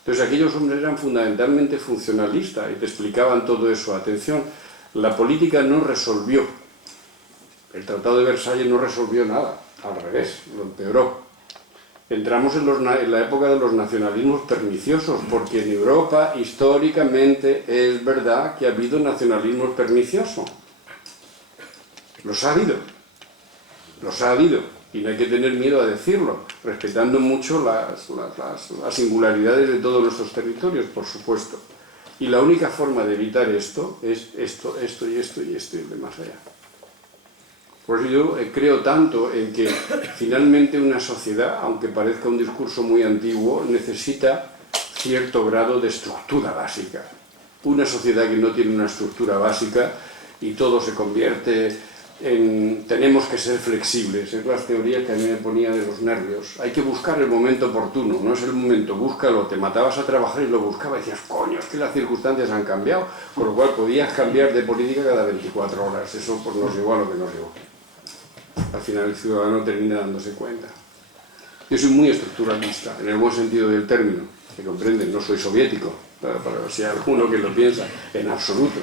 Entonces aquellos hombres eran fundamentalmente funcionalistas y te explicaban todo eso. Atención, La política no resolvió. El Tratado de Versalles no resolvió nada, al revés, lo empeoró. Entramos en la época de los nacionalismos perniciosos, porque en Europa históricamente es verdad que ha habido nacionalismos perniciosos. Los ha habido, y no hay que tener miedo a decirlo, respetando mucho las singularidades de todos nuestros territorios, por supuesto. Y la única forma de evitar esto es esto y esto y esto y de más allá. Por eso yo creo tanto en que finalmente una sociedad, aunque parezca un discurso muy antiguo, necesita cierto grado de estructura básica. Una sociedad que no tiene una estructura básica y todo se convierte en... Tenemos que ser flexibles, es las teorías que a mí me ponía de los nervios. Hay que buscar el momento oportuno, no es el momento, búscalo. Te matabas a trabajar y lo buscabas y decías, coño, es que las circunstancias han cambiado, con lo cual podías cambiar de política cada 24 horas. Eso pues nos llevó a lo que nos llevó. Al final el ciudadano termina dándose cuenta. Yo soy muy estructuralista, en el buen sentido del término, que comprenden, no soy soviético, para si hay alguno que lo piensa, en absoluto,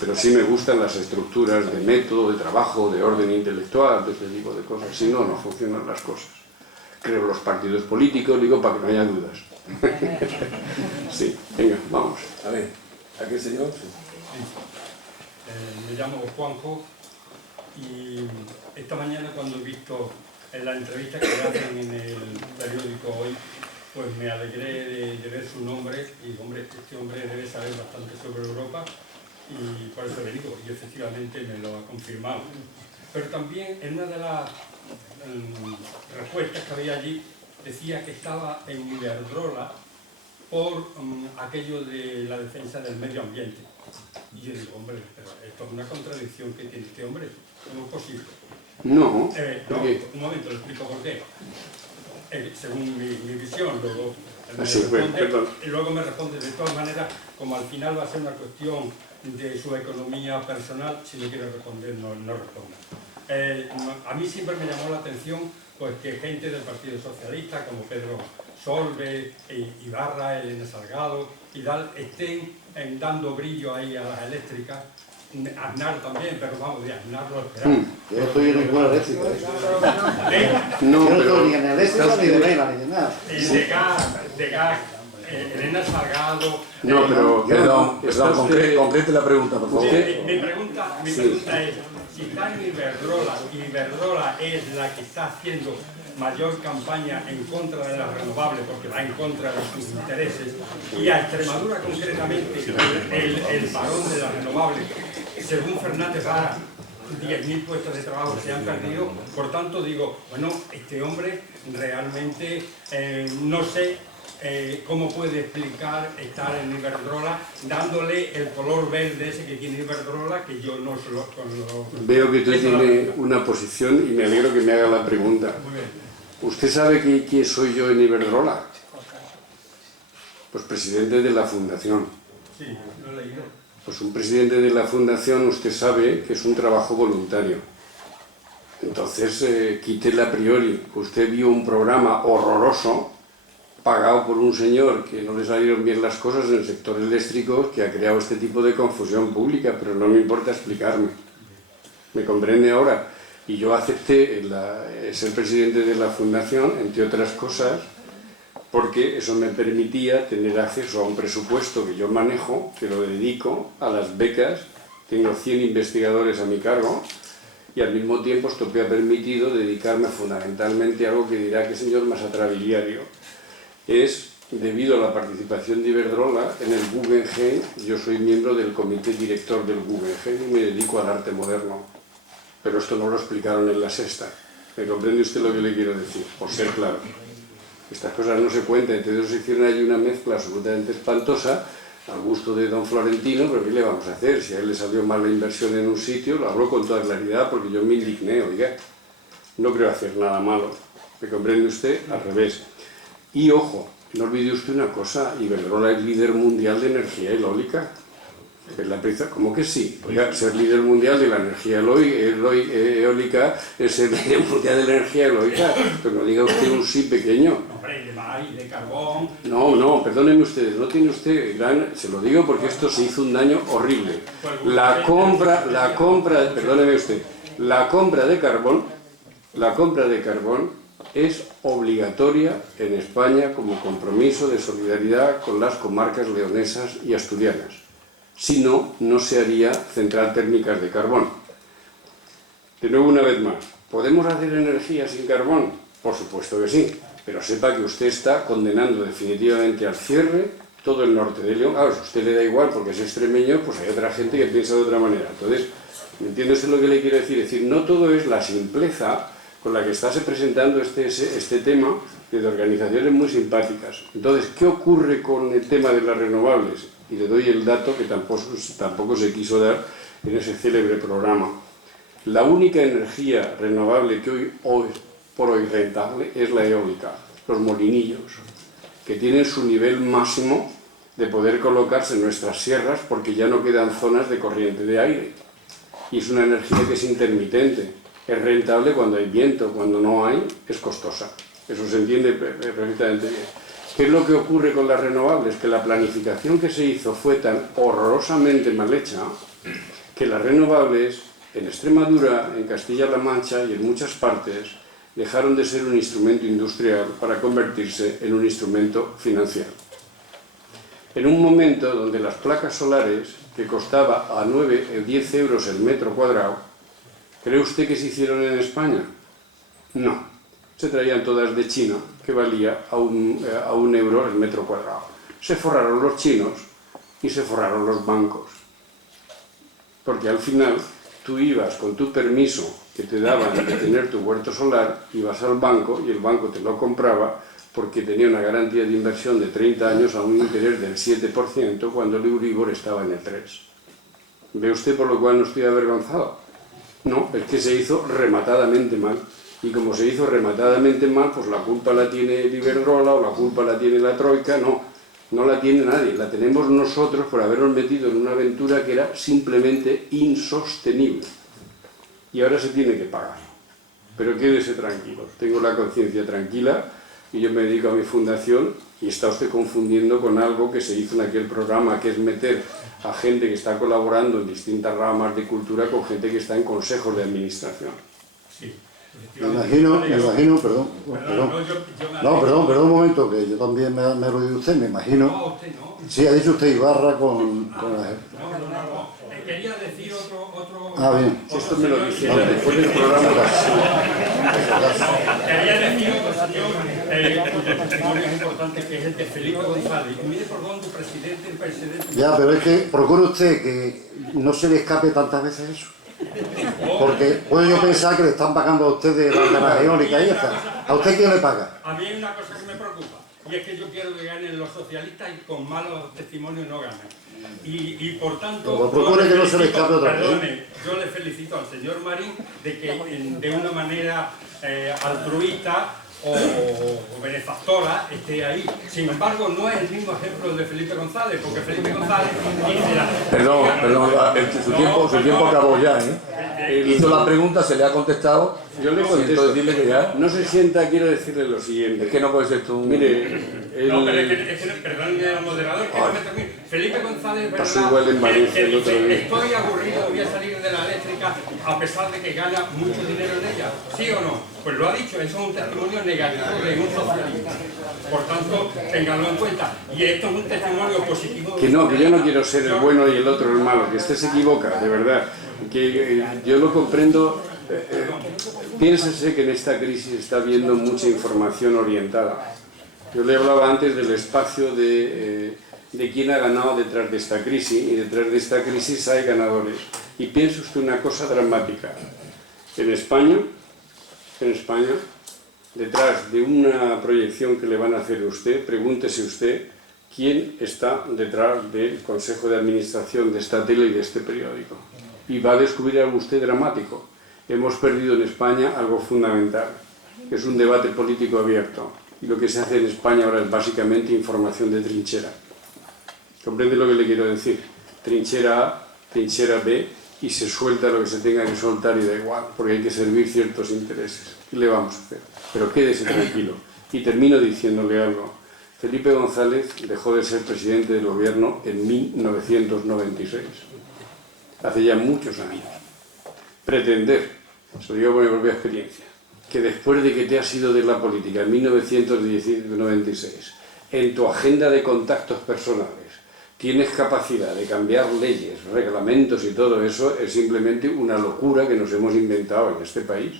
pero sí me gustan las estructuras de método, de trabajo, de orden intelectual, de este tipo de cosas. Si no, no funcionan las cosas. Creo los partidos políticos, digo, para que no haya dudas. Sí, venga, vamos. A ver, ¿aquel señor? Sí. Me llamo Juanjo y esta mañana cuando he visto la entrevista que le hacen en el periódico Hoy, pues me alegré de ver su nombre y hombre, este hombre debe saber bastante sobre Europa y por eso le digo, y efectivamente me lo ha confirmado. Pero también en una de las respuestas que había allí decía que estaba en Iberdrola por aquello de la defensa del medio ambiente. Y yo digo, hombre, pero esto es una contradicción que tiene este hombre, ¿cómo es posible? No, No, un momento, le explico por qué. Según mi visión, luego me responde de todas maneras, como al final va a ser una cuestión de su economía personal, si no quiere responder, no responda. A mí siempre me llamó la atención pues, que gente del Partido Socialista, como Pedro Solbe, Ibarra, Elena Salgado y tal, estén dando brillo ahí a las eléctricas. Aznar también, pero vamos, de Aznar lo esperamos. Yo no estoy en ninguna eléctrica. no, Yo no pero... estoy ni en eléctrica, ni de vela, ni de nada. De gas, Elena Salgado... No, pero... Perdón, concrete la pregunta, por favor. Mi pregunta es, si está en Iberdrola, y Iberdrola es la que está haciendo mayor campaña en contra de las renovables, porque va en contra de sus intereses, y a Extremadura concretamente, el varón de las renovables, según Fernández Vara, 10.000 puestos de trabajo se han perdido. Por tanto, digo, bueno, este hombre realmente no sé cómo puede explicar estar en Iberdrola dándole el color verde ese que tiene Iberdrola, que yo no se lo... Veo que tú tienes una posición y me alegro que me haga la pregunta. Muy bien. ¿Usted sabe quién soy yo en Iberdrola? Pues presidente de la fundación. Sí, lo he leído. Pues un presidente de la fundación, usted sabe que es un trabajo voluntario. Entonces, quítele a priori. Usted vio un programa horroroso, pagado por un señor que no le salieron bien las cosas en el sector eléctrico, que ha creado este tipo de confusión pública, pero no me importa explicarme. ¿Me comprende ahora? Y yo acepté ser presidente de la fundación, entre otras cosas, porque eso me permitía tener acceso a un presupuesto que yo manejo, que lo dedico a las becas. Tengo 100 investigadores a mi cargo y al mismo tiempo esto me ha permitido dedicarme fundamentalmente a algo que dirá que señor más atrabiliario. Es, debido a la participación de Iberdrola en el Guggenheim, yo soy miembro del comité director del Guggenheim y me dedico al arte moderno. Pero esto no lo explicaron en La Sexta. ¿Me comprende usted lo que le quiero decir? Por ser claro. Estas cosas no se cuentan, entonces se hicieron ahí una mezcla absolutamente espantosa, al gusto de don Florentino, pero ¿qué le vamos a hacer? Si a él le salió mal la inversión en un sitio, lo hablo con toda claridad porque yo me indigné, oiga, no creo hacer nada malo. ¿Me comprende usted? Al revés. Y ojo, no olvide usted una cosa, Iberdrola es líder mundial de energía eólica. ¿Cómo que sí? Oiga, ser líder mundial de la energía eólica es ser líder mundial de la energía eólica, pero no diga usted un sí pequeño. y de carbón. No, perdónenme ustedes, no tiene usted se lo digo porque esto se hizo un daño horrible. Perdóneme usted, la compra de carbón es obligatoria en España como compromiso de solidaridad con las comarcas leonesas y asturianas. Si no, no se haría central térmicas de carbón. De nuevo, una vez más, ¿podemos hacer energía sin carbón? Por supuesto que sí, pero sepa que usted está condenando definitivamente al cierre todo el norte de León. Claro, si a usted le da igual porque es extremeño, pues hay otra gente que piensa de otra manera. Entonces, ¿me entiende usted lo que le quiero decir? Es decir, no todo es la simpleza con la que está presentando este tema de organizaciones muy simpáticas. Entonces, ¿qué ocurre con el tema de las renovables? Y le doy el dato que tampoco se quiso dar en ese célebre programa. La única energía renovable que hoy por hoy rentable es la eólica, los molinillos, que tienen su nivel máximo de poder colocarse en nuestras sierras porque ya no quedan zonas de corriente de aire. Y es una energía que es intermitente. Es rentable cuando hay viento, cuando no hay, es costosa. Eso se entiende perfectamente bien. ¿Qué es lo que ocurre con las renovables? Que la planificación que se hizo fue tan horrorosamente mal hecha que las renovables en Extremadura, en Castilla-La Mancha y en muchas partes dejaron de ser un instrumento industrial para convertirse en un instrumento financiero. En un momento donde las placas solares, que costaba a 9 o 10 euros el metro cuadrado, ¿cree usted que se hicieron en España? No. Se traían todas de China, que valía a un euro el metro cuadrado. Se forraron los chinos y se forraron los bancos. Porque al final tú ibas con tu permiso que te daban de tener tu huerto solar, ibas al banco y el banco te lo compraba porque tenía una garantía de inversión de 30 años a un interés del 7% cuando el Euribor estaba en el 3%. ¿Ve usted por lo cual no estoy avergonzado? No, es que se hizo rematadamente mal. Y como se hizo rematadamente mal, pues la culpa la tiene el Iberdrola o la culpa la tiene la Troika. No la tiene nadie, la tenemos nosotros por habernos metido en una aventura que era simplemente insostenible. Y ahora se tiene que pagar. Pero quédese tranquilo, tengo la conciencia tranquila y yo me dedico a mi fundación y está usted confundiendo con algo que se hizo en aquel programa, que es meter a gente que está colaborando en distintas ramas de cultura con gente que está en consejos de administración. Sí. Me imagino, perdón, un momento, que yo también me he oído usted, me imagino. No, usted no. Sí, ha dicho usted Ibarra con la... No. Quería decir otro... Ah, bien. Esto me lo dijeron después del programa. Quería decir otro señor, cuyo testimonio es importante, que es el de Felipe González. Y mire por dónde el presidente... Ya, pero es que procure usted que no se le escape tantas veces eso. Porque puedo yo pensar que le están pagando a usted de la ganancia eólica y ya está. ¿A usted quién le paga? A mí hay una cosa que me preocupa, y es que yo quiero que ganen los socialistas y con malos testimonios no ganen. Y por tanto, pero procure que no se le escape otra vez. Perdone, yo le felicito al señor Marín de que de una manera altruista o benefactora esté ahí. Sin embargo, no es el mismo ejemplo de Felipe González, porque Felipe González Perdón, su tiempo acabó ya, hizo la pregunta, se le ha contestado. Yo le contesto, decirle que ya... No se sienta, quiero decirle lo siguiente. Es que no puede ser tú... Mire, no, pero es que perdón, al moderador, que no me termine. Felipe González, pasó ¿verdad? igual en Valencia el otro día. Estoy aburrido, voy a salir de la eléctrica a pesar de que gana mucho dinero en ella. ¿Sí o no? Pues lo ha dicho, eso es un testimonio negativo de un socialista. Por tanto, ténganlo en cuenta. Y esto es un testimonio positivo. Que no, que yo no quiero ser el bueno y el otro el malo, que usted se equivoca, de verdad. Que yo lo comprendo. Piénsese que en esta crisis está habiendo mucha información orientada. Yo le hablaba antes del espacio de quién ha ganado detrás de esta crisis, y detrás de esta crisis hay ganadores. Y piense usted una cosa dramática. En España, detrás de una proyección que le van a hacer a usted, pregúntese usted quién está detrás del Consejo de Administración de esta tele y de este periódico. Y va a descubrir algo usted dramático. Hemos perdido en España algo fundamental, que es un debate político abierto. Y lo que se hace en España ahora es básicamente información de trinchera. ¿Comprende lo que le quiero decir? Trinchera A, trinchera B, y se suelta lo que se tenga que soltar y da igual, porque hay que servir ciertos intereses. ¿Qué le vamos a hacer? Pero quédese tranquilo. Y termino diciéndole algo. Felipe González dejó de ser presidente del gobierno en 1996, hace ya muchos años. Pretender, se lo digo por mi propia experiencia, que después de que te has ido de la política en 1996, en tu agenda de contactos personales, tienes capacidad de cambiar leyes, reglamentos y todo eso, es simplemente una locura que nos hemos inventado en este país.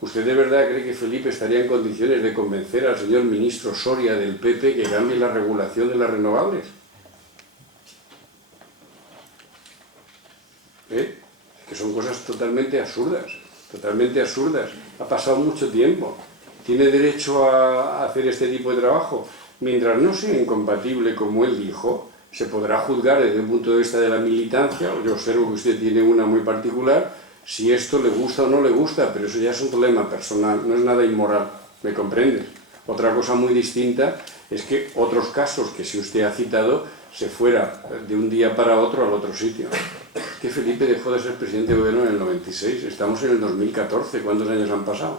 ¿Usted de verdad cree que Felipe estaría en condiciones de convencer al señor ministro Soria del PP que cambie la regulación de las renovables? Que son cosas totalmente absurdas, totalmente absurdas. Ha pasado mucho tiempo. ¿Tiene derecho a hacer este tipo de trabajo? Mientras no sea incompatible, como él dijo, se podrá juzgar desde el punto de vista de la militancia. Yo observo que usted tiene una muy particular, si esto le gusta o no le gusta, pero eso ya es un problema personal, no es nada inmoral, ¿me comprendes? Otra cosa muy distinta es que otros casos que si usted ha citado se fuera de un día para otro al otro sitio. Que Felipe dejó de ser presidente de gobierno en el 96, estamos en el 2014, ¿cuántos años han pasado?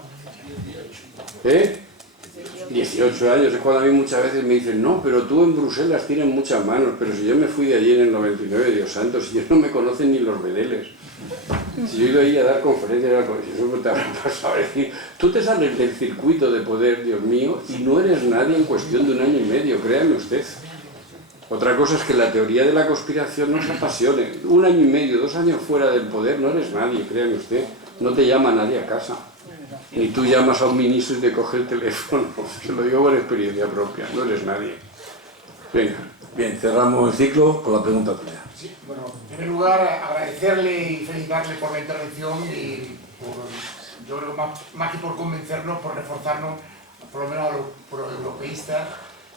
18 años, es cuando a mí muchas veces me dicen, no, pero tú en Bruselas tienes muchas manos, pero si yo me fui de allí en el 99, Dios santo, si yo no me conocen ni los bedeles. Si yo he ido ahí a dar conferencias, eso me te ha pasado. Es decir, tú te sales del circuito de poder, Dios mío, y no eres nadie en cuestión de un año y medio, créame usted. Otra cosa es que la teoría de la conspiración nos apasione. 1 año y medio, 2 años fuera del poder, no eres nadie, créame usted. No te llama nadie a casa. Ni tú llamas a un ministro y te coge el teléfono. Se lo digo por experiencia propia, no eres nadie. Venga. Bien, cerramos el ciclo con la pregunta tuya. Sí, bueno, en primer lugar, agradecerle y felicitarle por la intervención y por, yo creo, más que por convencernos, por reforzarnos, por lo menos a los europeístas,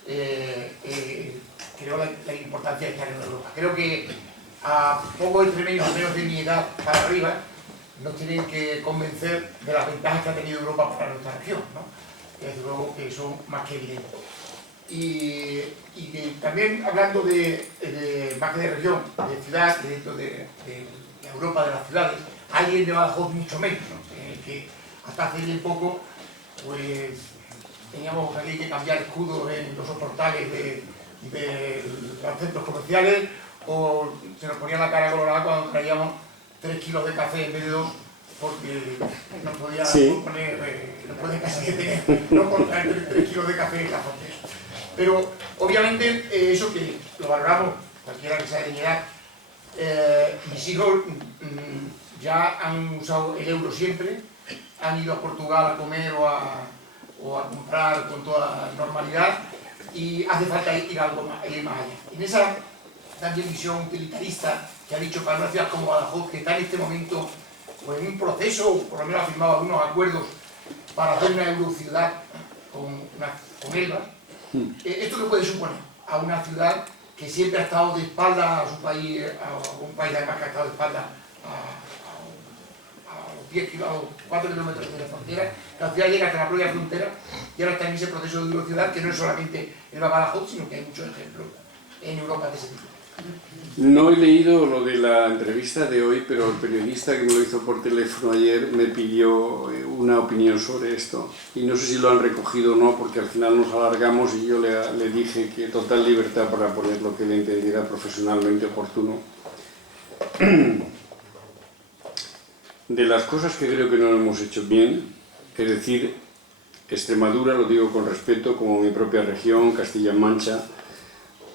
creo la importancia de estar en Europa. Creo que a pocos extremeños, al menos de mi edad para arriba, nos tienen que convencer de las ventajas que ha tenido Europa para nuestra región, ¿no? Y desde luego que son más que evidentes. Y también hablando más que de región, de ciudad, dentro de Europa, de las ciudades, alguien de Badajoz mucho menos, ¿no? Que hasta hace bien poco, pues teníamos aquí que cambiar escudos en los soportales de los centros comerciales, o se nos ponía la cara colorada cuando traíamos 3 kilos de café en vez de 2, porque nos podía poner, nos puede casi tener, no contar 3 kilos de café en la frontera. Pero obviamente eso que lo valoramos, cualquiera que sea de mi edad, mis hijos ya han usado el euro siempre, han ido a Portugal a comer o a comprar con toda normalidad, y hace falta ir algo más allá. En esa también visión utilitarista que ha dicho para una ciudad como Badajoz, que está en este momento pues, en un proceso, por lo menos ha firmado algunos acuerdos para hacer una eurociudad con Elba. ¿Esto qué puede suponer a una ciudad que siempre ha estado de espalda a su país, a un país además que ha estado de espalda a los 4 kilómetros de la frontera? La ciudad llega hasta la propia frontera y ahora está en ese proceso de eurociudad que no es solamente el Badajoz, sino que hay muchos ejemplos en Europa de ese tipo. No he leído lo de la entrevista de hoy, pero el periodista que me lo hizo por teléfono ayer me pidió una opinión sobre esto. Y no sé si lo han recogido o no, porque al final nos alargamos y yo le dije que total libertad para poner lo que le entendiera profesionalmente oportuno. De las cosas que creo que no hemos hecho bien, es decir, Extremadura, lo digo con respeto, como mi propia región, Castilla-La Mancha,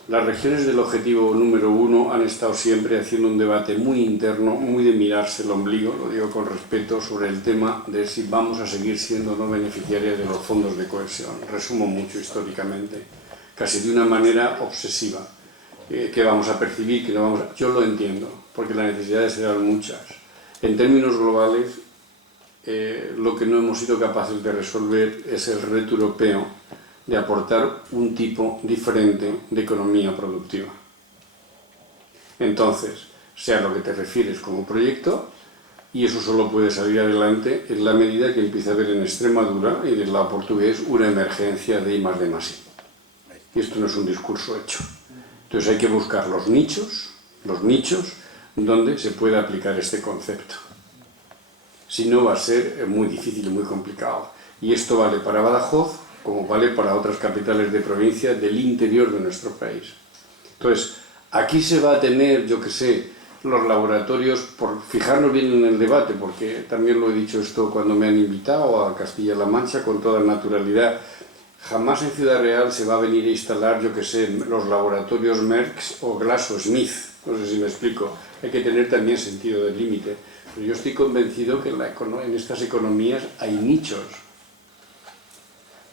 las regiones del objetivo número 1 han estado siempre haciendo un debate muy interno, muy de mirarse el ombligo, lo digo con respeto, sobre el tema de si vamos a seguir siendo no beneficiarias de los fondos de cohesión. Resumo mucho históricamente, casi de una manera obsesiva. ¿Qué vamos a percibir? ¿Qué no vamos a...? Yo lo entiendo, porque las necesidades serán muchas. En términos globales, lo que no hemos sido capaces de resolver es el reto europeo de aportar un tipo diferente de economía productiva. Entonces, sea lo que te refieres como proyecto, y eso solo puede salir adelante en la medida que empiece a haber en Extremadura y del lado portugués una emergencia de I+D+I. Y esto no es un discurso hecho. Entonces hay que buscar los nichos donde se pueda aplicar este concepto. Si no, va a ser muy difícil y muy complicado. Y esto vale para Badajoz, como vale para otras capitales de provincia del interior de nuestro país. Entonces, aquí se va a tener, yo que sé, los laboratorios, por fijarnos bien en el debate, porque también lo he dicho esto cuando me han invitado a Castilla-La Mancha con toda naturalidad, jamás en Ciudad Real se va a venir a instalar, yo que sé, los laboratorios Merck o GlaxoSmith, no sé si me explico, hay que tener también sentido del límite, pero yo estoy convencido que en estas economías hay nichos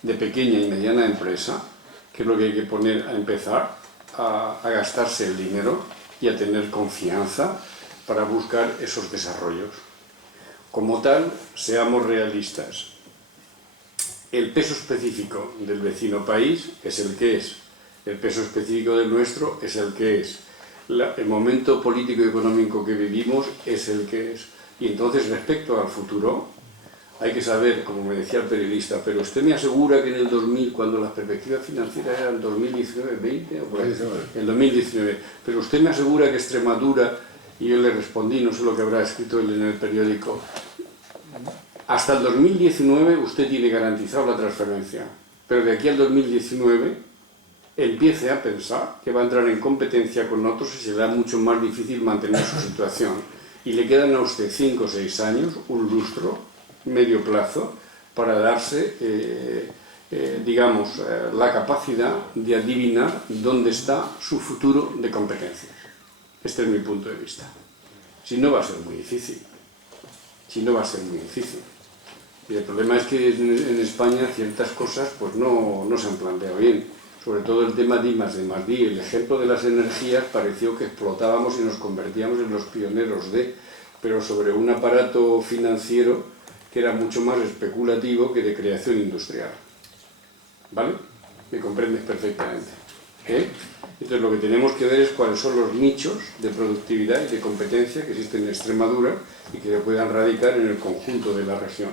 de pequeña y mediana empresa, que es lo que hay que poner a empezar a gastarse el dinero y a tener confianza para buscar esos desarrollos. Como tal, seamos realistas. El peso específico del vecino país es el que es. El peso específico del nuestro es el que es. El momento político y económico que vivimos es el que es. Y entonces, respecto al futuro, hay que saber, como me decía el periodista, pero usted me asegura que en el 2000, cuando las perspectivas financieras eran 2019, 20 o por ahí, el 2019, pero usted me asegura que Extremadura, y yo le respondí, no sé lo que habrá escrito él en el periódico, hasta el 2019 usted tiene garantizado la transferencia, pero de aquí al 2019 empiece a pensar que va a entrar en competencia con otros y será mucho más difícil mantener su situación. Y le quedan a usted 5 o 6 años, un lustro, medio plazo, para darse, digamos, la capacidad de adivinar dónde está su futuro de competencias. Este es mi punto de vista. Si no, va a ser muy difícil. Si no, va a ser muy difícil. Y el problema es que en España ciertas cosas pues no se han planteado bien. Sobre todo el tema de I+D+I. El ejemplo de las energías pareció que explotábamos y nos convertíamos en los pioneros de, pero sobre un aparato financiero que era mucho más especulativo que de creación industrial. ¿Vale? Me comprendes perfectamente. Entonces lo que tenemos que ver es cuáles son los nichos de productividad y de competencia que existen en Extremadura y que se puedan radicar en el conjunto de la región.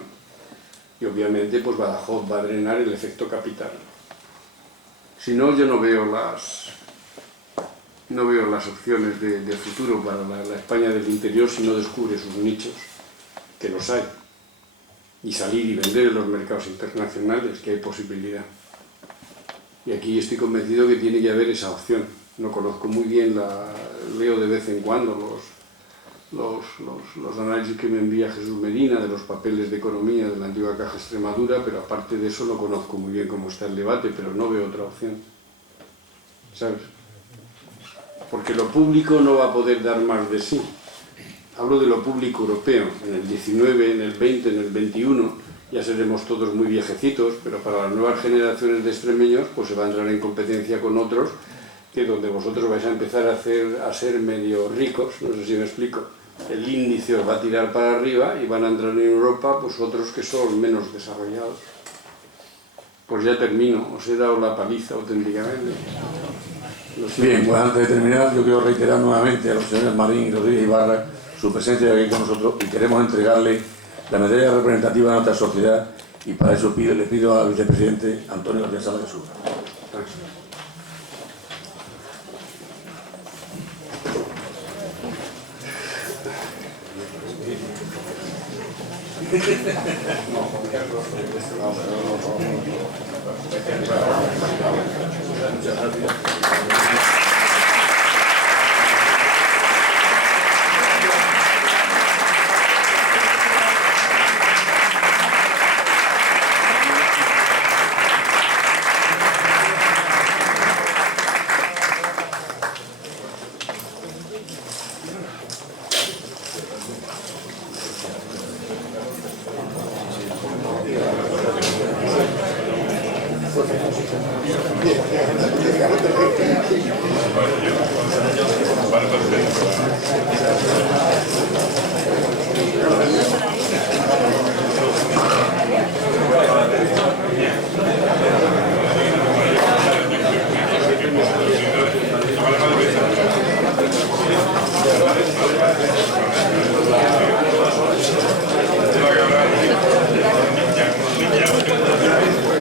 Y obviamente pues Badajoz va a drenar el efecto capital. Si no, yo no veo las opciones de futuro para la España del interior si no descubre sus nichos, que los hay. Y salir y vender en los mercados internacionales, que hay posibilidad. Y aquí estoy convencido que tiene que haber esa opción. No conozco muy bien, leo de vez en cuando los análisis que me envía Jesús Medina de los papeles de economía de la antigua Caja Extremadura, pero aparte de eso no conozco muy bien cómo está el debate, pero no veo otra opción. ¿Sabes? Porque lo público no va a poder dar más de sí. Hablo de lo público europeo, en el 19, en el 20, en el 21, ya seremos todos muy viejecitos, pero para las nuevas generaciones de extremeños pues se va a entrar en competencia con otros, que donde vosotros vais a empezar a ser medio ricos, no sé si me explico. El índice os va a tirar para arriba y van a entrar en Europa pues otros que son menos desarrollados. Pues ya termino, os he dado la paliza auténticamente. Bien, pues antes de terminar yo quiero reiterar nuevamente a los señores Marín y Rodríguez Ibarra su presencia aquí con nosotros y queremos entregarle la medalla representativa de nuestra sociedad y para eso le pido al vicepresidente Antonio García Sala que suba. Muchas gracias.